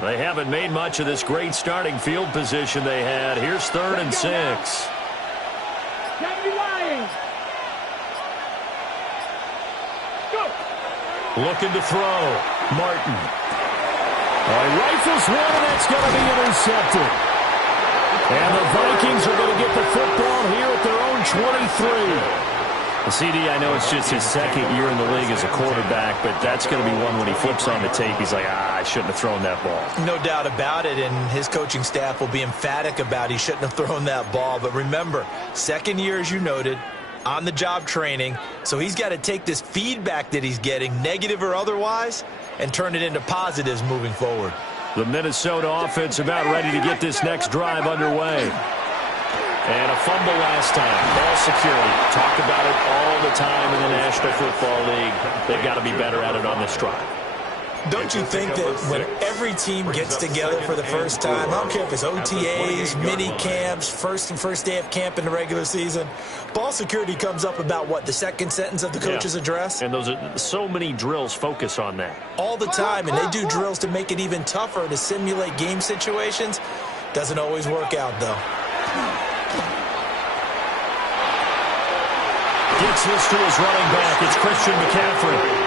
They haven't made much of this great starting field position they had. Here's 3rd and 6. Looking to throw. Martin. He rifles one, and that's going to be intercepted. And the Vikings are going to get the football here at their own 23. CD, I know it's just his 2nd year in the league as a quarterback, but that's going to be one when he flips on the tape. He's like, I shouldn't have thrown that ball. No doubt about it, and his coaching staff will be emphatic about he shouldn't have thrown that ball. But remember, 2nd year, as you noted, on-the-job training, so he's got to take this feedback that he's getting, negative or otherwise, and turn it into positives moving forward. The Minnesota offense about ready to get this next drive underway. And a fumble last time. Ball security. Talk about it all the time in the National Football League. They've got to be better at it on this drive. Don't you think that when every team gets together for the first time, I don't care if it's OTAs, mini camps, first day of camp in the regular season, ball security comes up about what, the second sentence of the coach's address? And those are so many drills focus on that. All the time, and they do drills to make it even tougher to simulate game situations. Doesn't always work out, though. Gets this to his running back. It's Christian McCaffrey.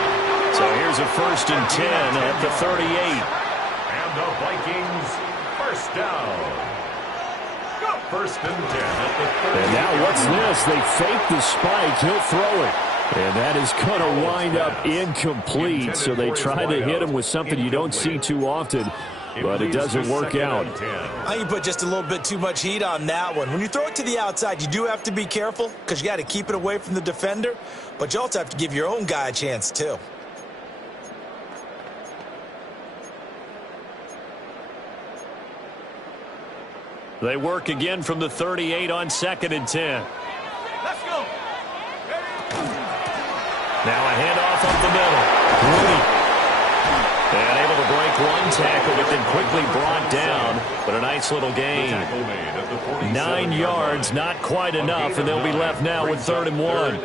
So here's a 1st and 10 at the 38. And the Vikings first down. 1st and 10 at the 38. And now what's this? They fake the spike. He'll throw it. And that is going to wind up incomplete. So they try to hit him with something you don't see too often, but it doesn't work out. I think you put just a little bit too much heat on that one. When you throw it to the outside, you do have to be careful because you got to keep it away from the defender, but you also have to give your own guy a chance too. They work again from the 38 on 2nd and 10. Let's go. Now a handoff up the middle. Rooney. And able to break one tackle, but then quickly brought down. But a nice little gain. 9 yards, not quite enough, and they'll be left now with 3rd and 1.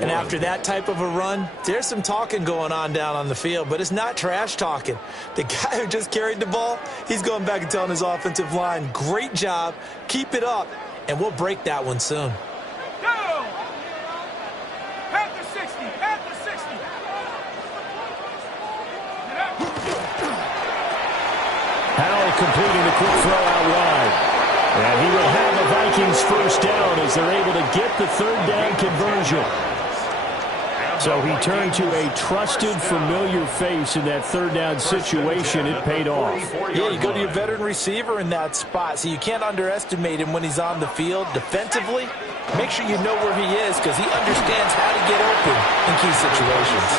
And after that type of a run, there's some talking going on down on the field, but it's not trash talking. The guy who just carried the ball, he's going back and telling his offensive line, great job, keep it up, and we'll break that one soon. Go! At the 60, at the 60. Howell completing the quick throw out wide. And he will have the Vikings first down as they're able to get the 3rd down conversion. So he turned to a trusted, familiar face in that 3rd down situation. It paid off. Yeah, you go to your veteran receiver in that spot, so you can't underestimate him when he's on the field defensively. Make sure you know where he is because he understands how to get open in key situations.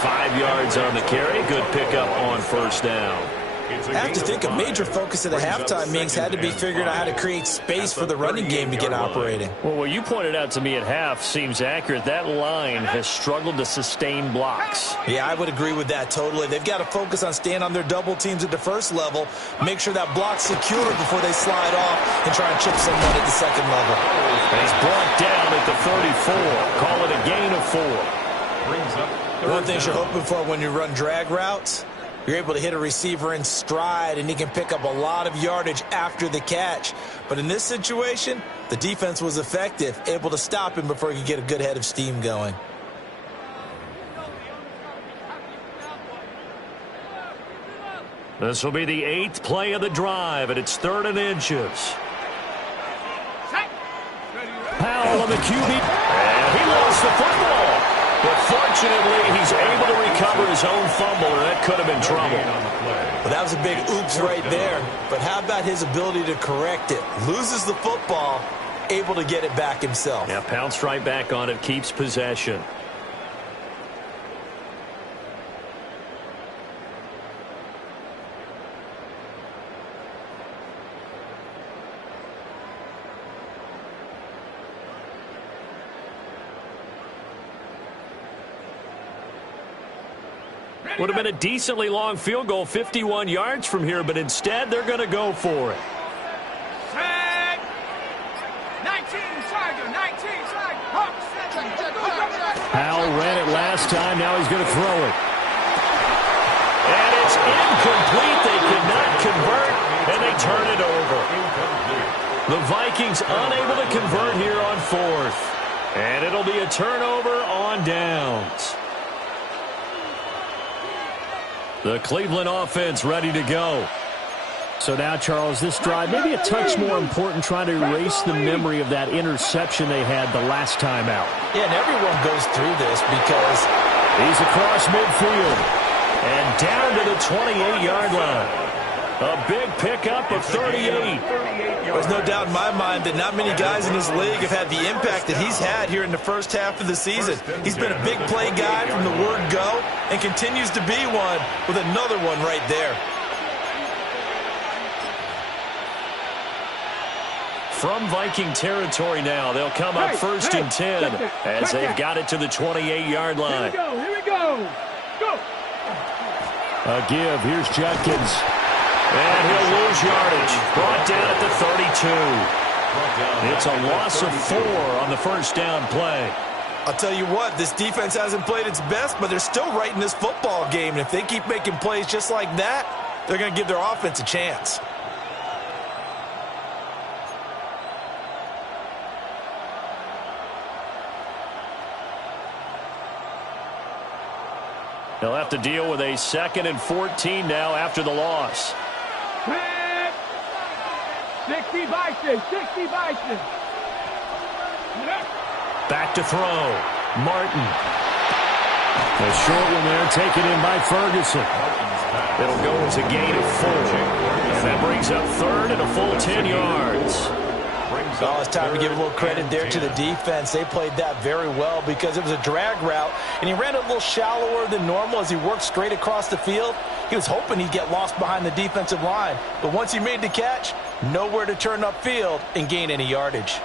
5 yards on the carry. Good pickup on 1st down. I have to think a major focus of the halftime meetings had to be figuring out how to create space for the running game to get operating. Well, what you pointed out to me at half seems accurate. That line has struggled to sustain blocks. Yeah, I would agree with that totally. They've got to focus on staying on their double teams at the first level, make sure that block's secure before they slide off and try and chip someone at the second level. And he's brought down at the 34. Call it a gain of 4. One thing you're hoping for when you run drag routes, you're able to hit a receiver in stride, and he can pick up a lot of yardage after the catch. But in this situation, the defense was effective, able to stop him before he could get a good head of steam going. This will be the 8th play of the drive, and it's 3rd and inches. Powell on the QB, and he lost the football. But fortunately, he's able to recover his own fumble, and that could have been trouble. Well, that was a big oops right there. But how about his ability to correct it? Loses the football, able to get it back himself. Yeah, pounced right back on it, keeps possession. Would have been a decently long field goal, 51 yards from here, but instead they're going to go for it. Set. 19, Tiger, 19, Tiger. Powell ran it last time. Now he's going to throw it. And it's incomplete. They could not convert, and they turn it over. The Vikings unable to convert here on 4th. And it'll be a turnover on downs. The Cleveland offense ready to go. So now, Charles, this drive maybe a touch more important, trying to erase the memory of that interception they had the last time out. Yeah, and everyone goes through this because he's across midfield and down to the 28-yard line. A big pickup of 38. There's no doubt in my mind that not many guys in this league have had the impact that he's had here in the first half of the season. He's been a big play guy from the word go and continues to be one with another one right there. From Viking territory now, they'll come up 1st and 10 as they've got it to the 28-yard line. Here we go, here we go. Go. A give. Here's Judkins. And he'll lose yardage. Brought down at the 32. It's a loss of 4 on the first down play. I'll tell you what, this defense hasn't played its best, but they're still right in this football game. And if they keep making plays just like that, they're going to give their offense a chance. They'll have to deal with a 2nd and 14 now after the loss. 60 Bison, 60 Bison. Back to throw. Martin. A short one there taken in by Ferguson. It'll go as a gain of 4. And that brings up 3rd and a full 10 yards. Well, it's time to give a little credit there to the defense. They played that very well because it was a drag route, and he ran a little shallower than normal as he worked straight across the field. He was hoping he'd get lost behind the defensive line, but once he made the catch, nowhere to turn upfield and gain any yardage.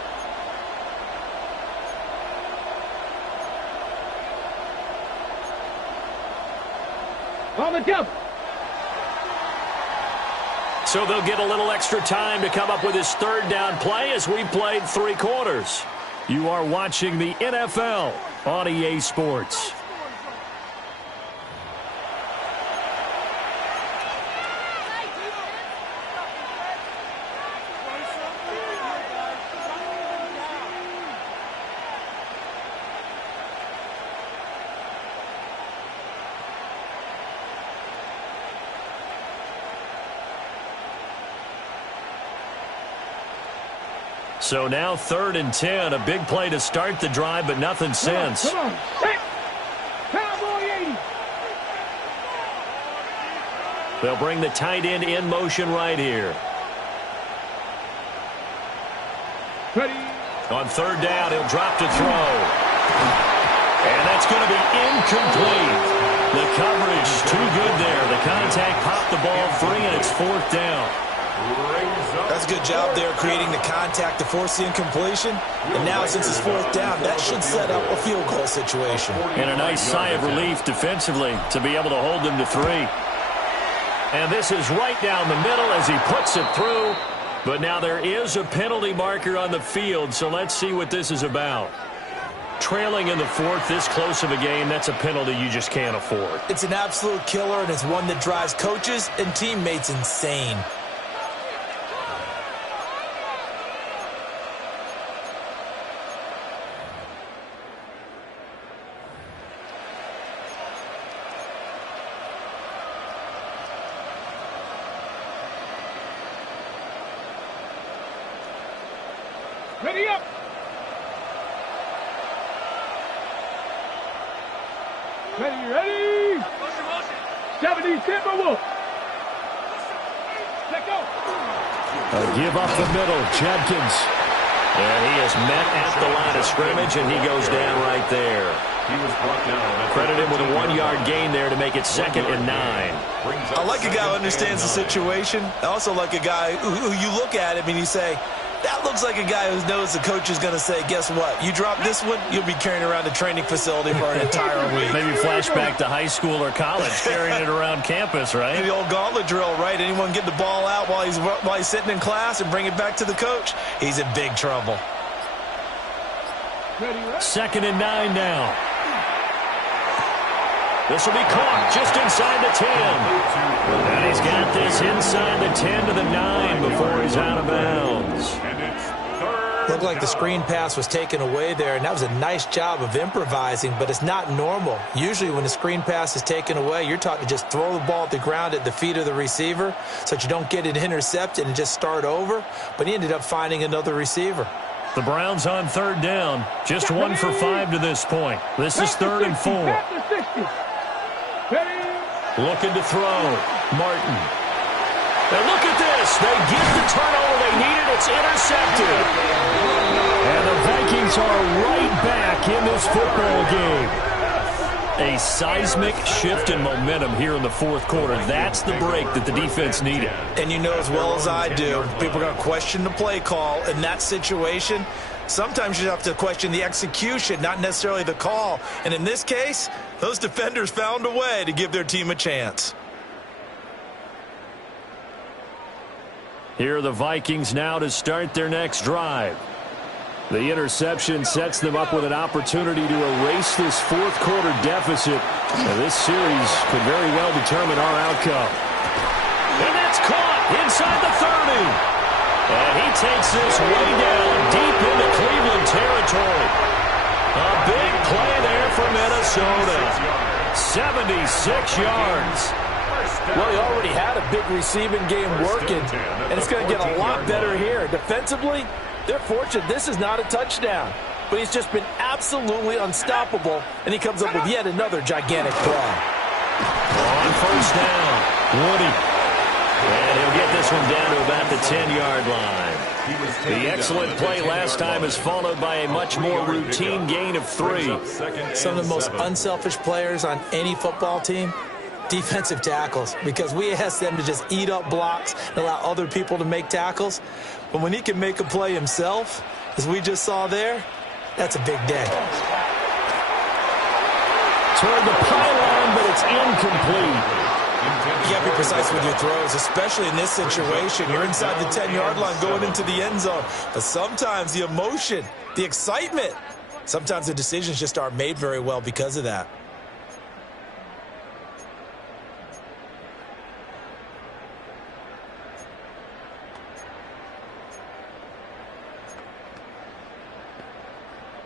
On the jump. So they'll get a little extra time to come up with his 3rd down play as we played 3 quarters. You are watching the NFL on EA Sports. So now 3rd and 10, a big play to start the drive, but nothing since. Come on. Set. Cowboy 80. They'll bring the tight end in motion right here. Ready. On 3rd down, he'll drop to throw. And that's going to be incomplete. The coverage too good there. The contact popped the ball free, and it's 4th down. That's a good job there creating the contact to force the incompletion. And now since it's 4th down, that should set up a field goal situation. And a nice sigh of relief defensively to be able to hold them to 3. And this is right down the middle as he puts it through. But now there is a penalty marker on the field, so let's see what this is about. Trailing in the 4th, this close of a game, that's a penalty you just can't afford. It's an absolute killer, and it's one that drives coaches and teammates insane. Ready up. Ready. 70 Timberwolves. Let go. A give up the middle, Judkins. And he is met at the line of scrimmage, and he goes down right there. He was brought down. Credit him with a 1-yard gain there to make it 2nd and 9. I like a guy who understands the situation. I also like a guy who you look at him and you say, that looks like a guy who knows the coach is going to say, guess what? You drop this one, you'll be carrying around the training facility for an entire week. Maybe flashback to high school or college, carrying it around campus, right? The old gauntlet drill, right? Anyone get the ball out while he's sitting in class and bring it back to the coach? He's in big trouble. 2nd and 9 now. This will be caught just inside the 10. And he's got this inside the 10 to the 9 before he's out of bounds. Looked like the screen pass was taken away there, and that was a nice job of improvising, but it's not normal. Usually when the screen pass is taken away, you're taught to just throw the ball at the ground at the feet of the receiver so that you don't get it intercepted and just start over, but he ended up finding another receiver. The Browns on 3rd down, just 1 for 5 to this point. This is 3rd and 4. Looking to throw. Martin. And look at this. They get the turnover they needed. It's intercepted. And the Vikings are right back in this football game. A seismic shift in momentum here in the 4th quarter. That's the break that the defense needed. And you know as well as I do, people are going to question the play call in that situation. Sometimes you have to question the execution, not necessarily the call. And in this case, those defenders found a way to give their team a chance. Here are the Vikings now to start their next drive. The interception sets them up with an opportunity to erase this fourth quarter deficit. And this series could very well determine our outcome. And that's caught inside the 30. And he takes this way down deep into Cleveland territory. A big play there for Minnesota. 76 yards. Well, he already had a big receiving game working, and it's going to get a lot better here. Defensively, they're fortunate this is not a touchdown, but he's just been absolutely unstoppable, and he comes up with yet another gigantic play. On first down, Woody. And he'll get this one down to about the 10-yard line. The excellent play last time is followed by a much more routine gain of 3. Some of the most unselfish players on any football team, defensive tackles, because we ask them to just eat up blocks and allow other people to make tackles. But when he can make a play himself, as we just saw there, that's a big day. Toward the pylon, but it's incomplete. You got to be precise with your throws, especially in this situation. You're inside the 10-yard line going into the end zone. But sometimes the emotion, the excitement, sometimes the decisions just aren't made very well because of that.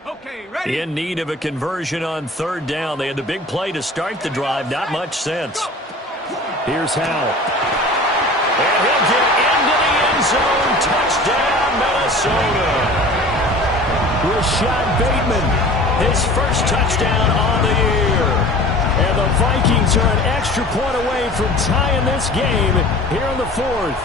Okay, ready? In need of a conversion on third down. They had the big play to start the drive. Not much sense. Here's Howell. And he'll get into the end zone. Touchdown, Minnesota. Rashad Bateman, his first touchdown on the year. And the Vikings are an extra point away from tying this game here in the fourth.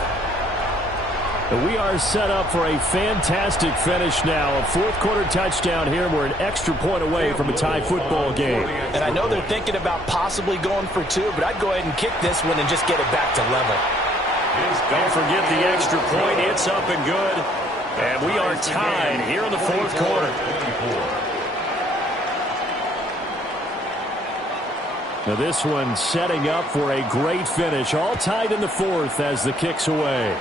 And we are set up for a fantastic finish now. A fourth-quarter touchdown here. We're an extra point away from a tie football game. And I know they're thinking about possibly going for 2, but I'd go ahead and kick this one and just get it back to level. Don't forget the extra point. It's up and good. And we are tied here in the fourth quarter. Now this one setting up for a great finish. All tied in the fourth as the kick's away.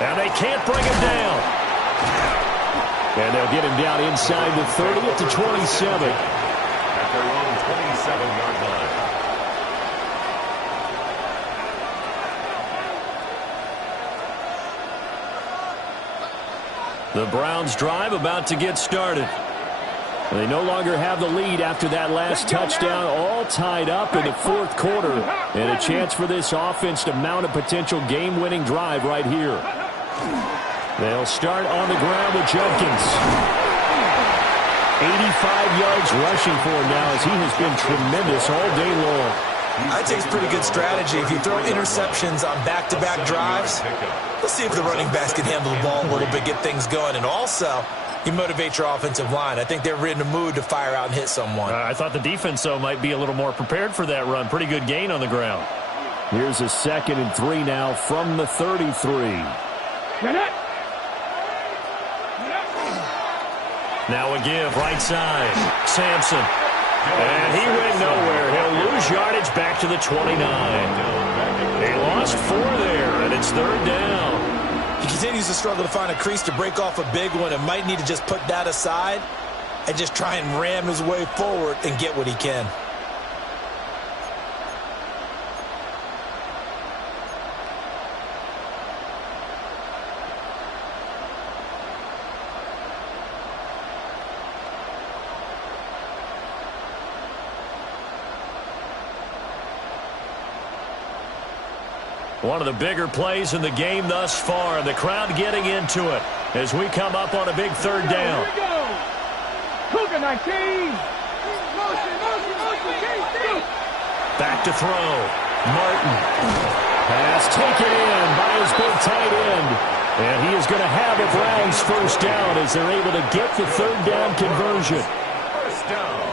And they can't bring him down. And they'll get him down inside the 30 at the 27. At their own 27-yard line. The Browns drive about to get started. They no longer have the lead after that last touchdown, all tied up in the fourth quarter. And a chance for this offense to mount a potential game-winning drive right here. They'll start on the ground with Jenkins. 85 yards rushing for him now as he has been tremendous all day long. I'd say it's pretty good strategy. If you throw interceptions on back-to-back drives, let's see if the running backs can handle the ball a little bit, get things going. And also, you motivate your offensive line. I think they're in the mood to fire out and hit someone. I thought the defense, though, might be a little more prepared for that run. Pretty good gain on the ground. Here's a 2nd and 3 now from the 33. Now a give, right side. Sampson. And he went nowhere. He'll lose yardage back to the 29. They lost 4 there, and it's third down. He continues to struggle to find a crease to break off a big one and might need to just put that aside and just try and ram his way forward and get what he can. One of the bigger plays in the game thus far. The crowd getting into it as we come up on a big third down. Here we go. Cougar 19. Back to throw. Martin. Pass taken in by his big tight end. And he is going to have a Browns first down as they're able to get the third down conversion.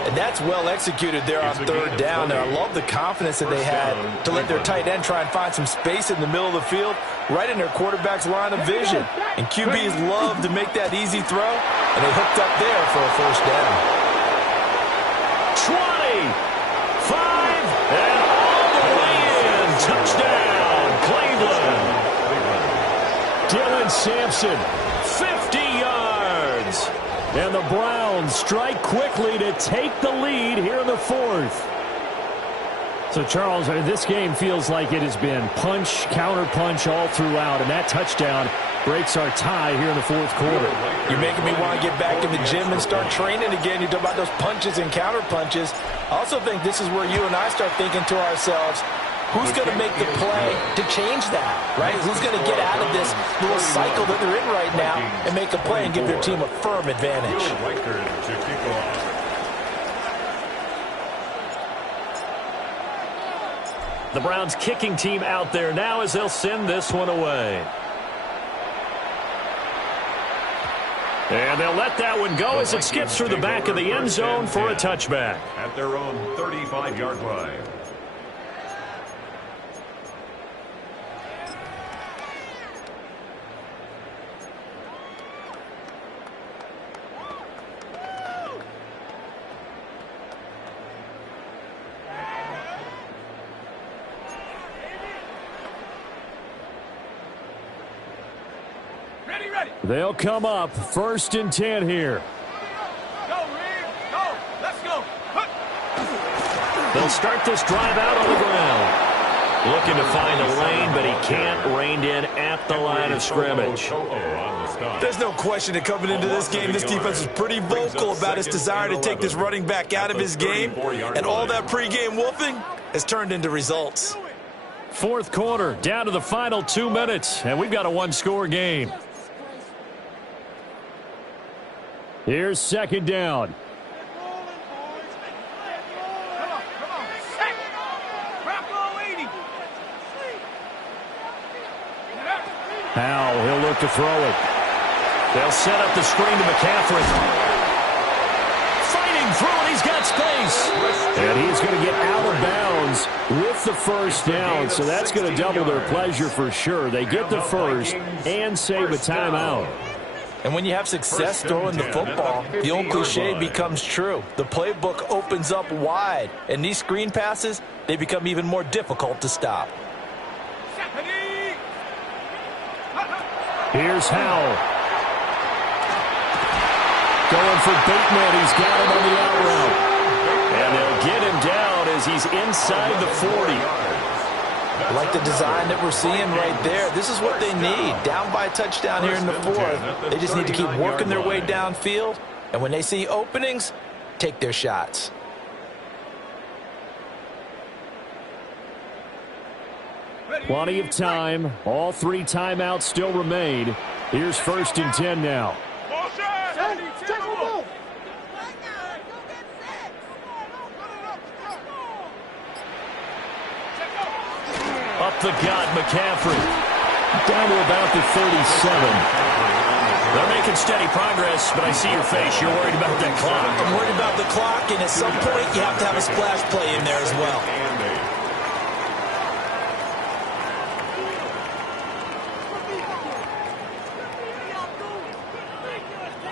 And that's well executed there on third down. And I love the confidence that they had to let their tight end try and find some space in the middle of the field, right in their quarterback's line of vision. And QBs love to make that easy throw, and they hooked up there for a first down. 20, 5, and all the way in. Sampson, 50 yards. And the Browns strike quickly to take the lead here in the fourth. So, Charles, this game feels like it has been punch, counter-punch all throughout, and that touchdown breaks our tie here in the fourth quarter. You're making me want to get back in the gym and start training again. You talk about those punches and counter-punches. I also think this is where you and I start thinking to ourselves, who's going to make the play to change that, right? Who's going to get out of this little cycle that they're in right now and make a play and give their team a firm advantage? The Browns kicking team out there now as they'll send this one away. And they'll let that one go as it skips through the back of the end zone for a touchback. At their own 35-yard line. They'll come up 1st and 10 here. Go, Reed. Go. Let's go. They'll start this drive out on the ground. Looking to find a lane, but he can't rein in at the line of scrimmage. There's no question that coming into this game, this defense is pretty vocal about its desire to take this running back out of his game. And all that pregame wolfing has turned into results. Fourth quarter, down to the final 2 minutes, and we've got a one-score game. Here's 2nd down. Now he'll look to throw it. They'll set up the screen to McCaffrey. Fighting through, and he's got space. And he's going to get out of bounds with the first down, so that's going to double their pleasure for sure. They get the first and save a timeout. And when you have success throwing the football, the old cliche becomes true. The playbook opens up wide, and these screen passes, they become even more difficult to stop. Here's Howell. Going for Bateman. He's got him on the out route. And they'll get him down as he's inside the 40. Like the design that we're seeing right there. This is what they need. Down by a touchdown here in the fourth. They just need to keep working their way downfield. And when they see openings, take their shots. Plenty of time. All 3 timeouts still remain. Here's 1st and 10 now. Up the gut, McCaffrey. Down to about the 37. They're making steady progress, but I see your face. You're worried about that clock. I'm worried about the clock, and at some point you have to have a splash play in there as well.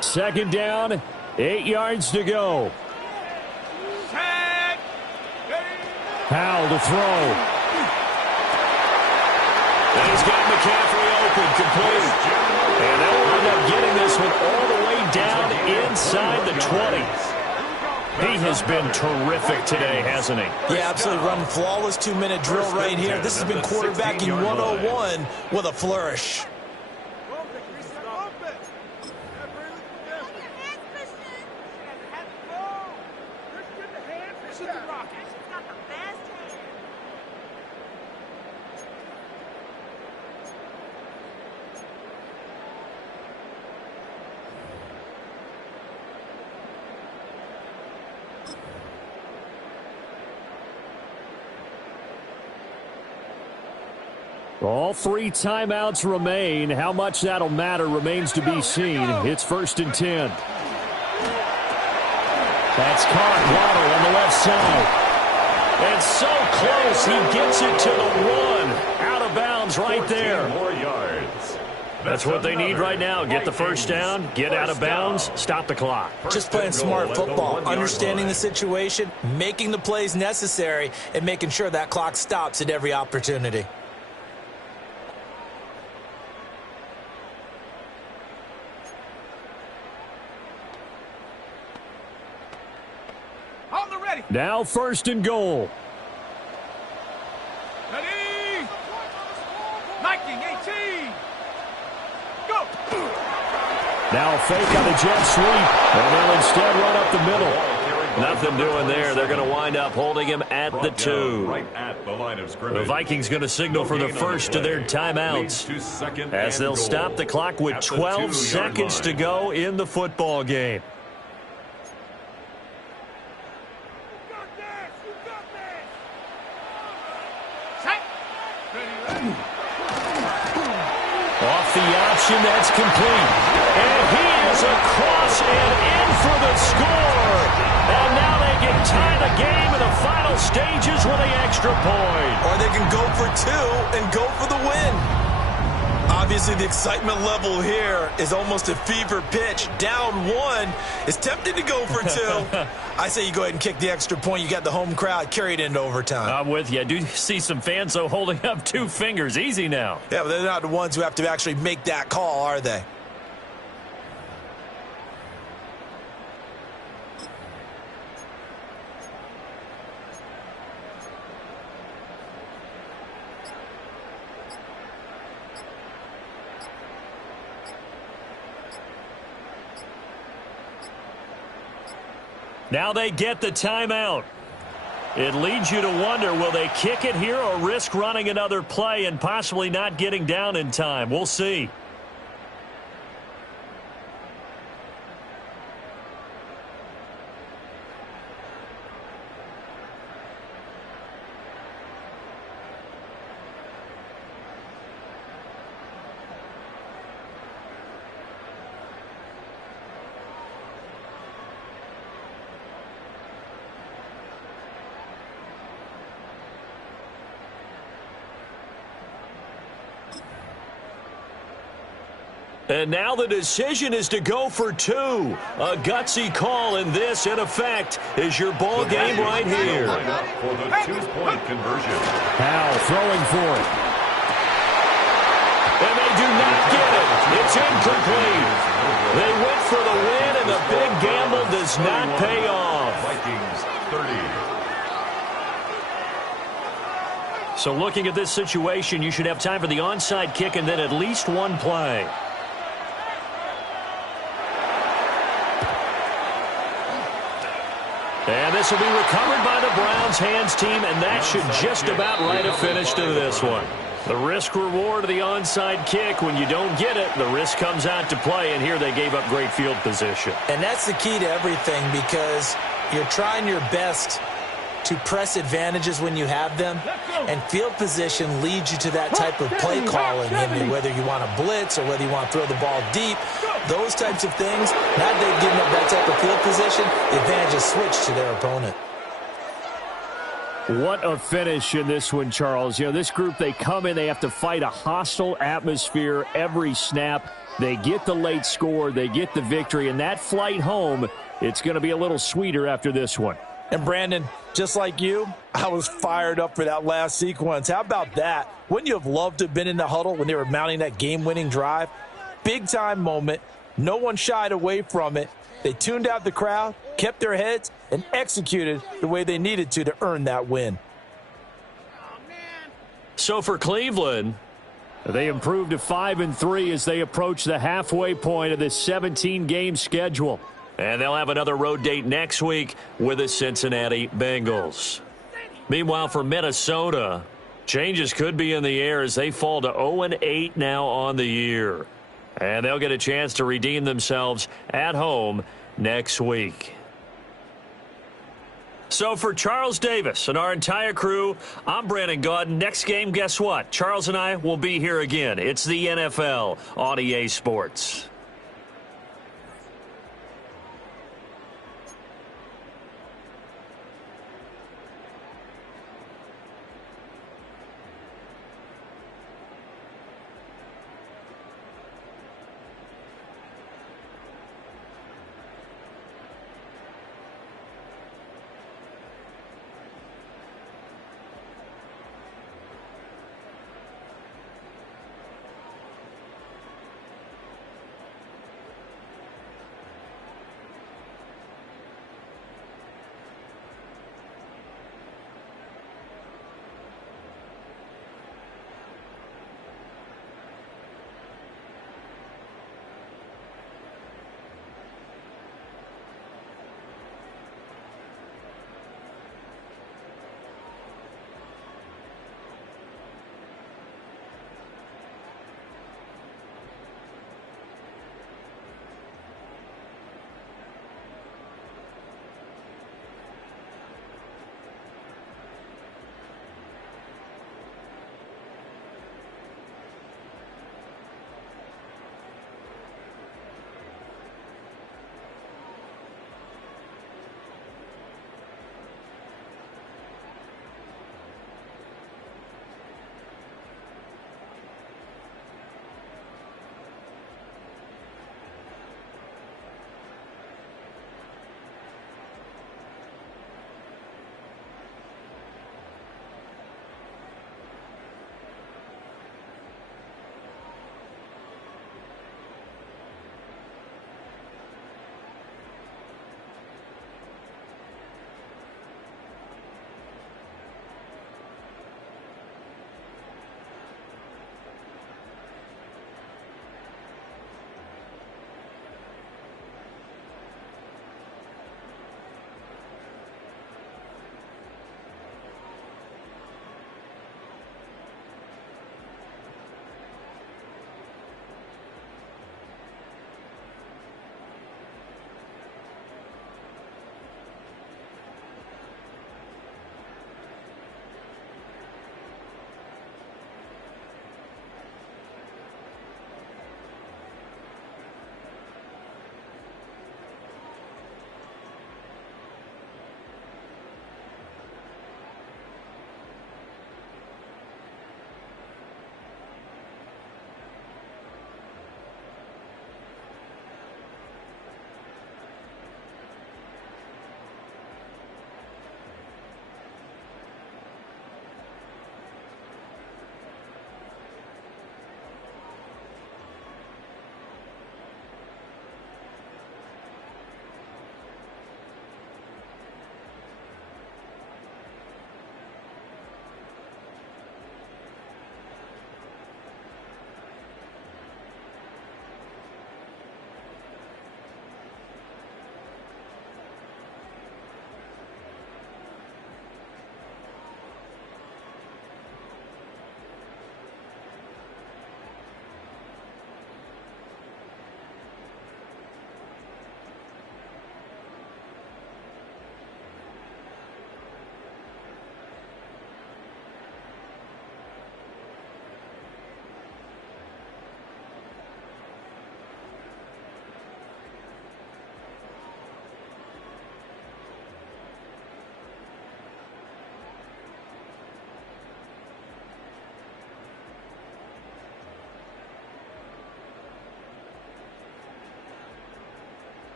2nd down, 8 yards to go. Howell to throw. And he's got McCaffrey open, complete. And they'll wind up getting this one all the way down inside the 20. He has been terrific today, hasn't he? Yeah, absolutely. Running flawless 2-minute drill right here. This has been quarterbacking 101 with a flourish. All 3 timeouts remain. How much that'll matter remains to be seen. It's 1st and 10. That's caught. Waddle on the left side. And so close, he gets it to the 1. Out of bounds right there. More yards. That's what they need right now. Get the first down, get out of bounds, stop the clock. Just playing smart football, understanding the situation, making the plays necessary, and making sure that clock stops at every opportunity. Now 1st and goal. Ready? 19-18. Go. Now fake on the jet sweep, and they'll instead run up the middle. Nothing doing there. They're going to wind up holding him at the 2. Right at the line of scrimmage. The Vikings going to signal for the first of their timeouts as they'll stop the clock with 12 seconds to go in the football game. Off the option, that's complete. And he is across and in for the score. And now they can tie the game in the final stages with an extra point. Or they can go for 2 and go for the win. Obviously, the excitement level here is almost a fever pitch. Down 1. It's tempting to go for 2. I say you go ahead and kick the extra point. You got the home crowd. Carry it into overtime. I'm with you. I do see some fans, though, holding up 2 fingers. Easy now. Yeah, but they're not the ones who have to actually make that call, are they? Now they get the timeout. It leads you to wonder, will they kick it here or risk running another play and possibly not getting down in time? We'll see. And now the decision is to go for 2. A gutsy call, and this, in effect, is your ball game right here. For the 2-point conversion. Powell throwing for it. And they do not get it. It's incomplete. They went for the win, and the big gamble does not pay off. Vikings 30. So looking at this situation, you should have time for the onside kick and then at least 1 play. And this will be recovered by the Browns hands team, and that should just about write a finish to this one. The risk-reward of the onside kick, when you don't get it, the risk comes out to play, and here they gave up great field position. And that's the key to everything, because you're trying your best to press advantages when you have them, and field position leads you to that type of play calling, and whether you want to blitz or whether you want to throw the ball deep, those types of things. Now they've given up that type of field position, the advantage is switched to their opponent. What a finish in this one, Charles. You know, this group, they come in, they have to fight a hostile atmosphere every snap. They get the late score, they get the victory, and that flight home, it's going to be a little sweeter after this one. And Brandon, just like you, I was fired up for that last sequence. How about that? Wouldn't you have loved to have been in the huddle when they were mounting that game-winning drive? Big-time moment. No one shied away from it. They tuned out the crowd, kept their heads, and executed the way they needed to earn that win. So for Cleveland, they improved to 5-3 as they approach the halfway point of this 17-game schedule. And they'll have another road date next week with the Cincinnati Bengals. Meanwhile, for Minnesota, changes could be in the air as they fall to 0-8 now on the year. And they'll get a chance to redeem themselves at home next week. So for Charles Davis and our entire crew, I'm Brandon Gaudin. Next game, guess what? Charles and I will be here again. It's the NFL on EA Sports.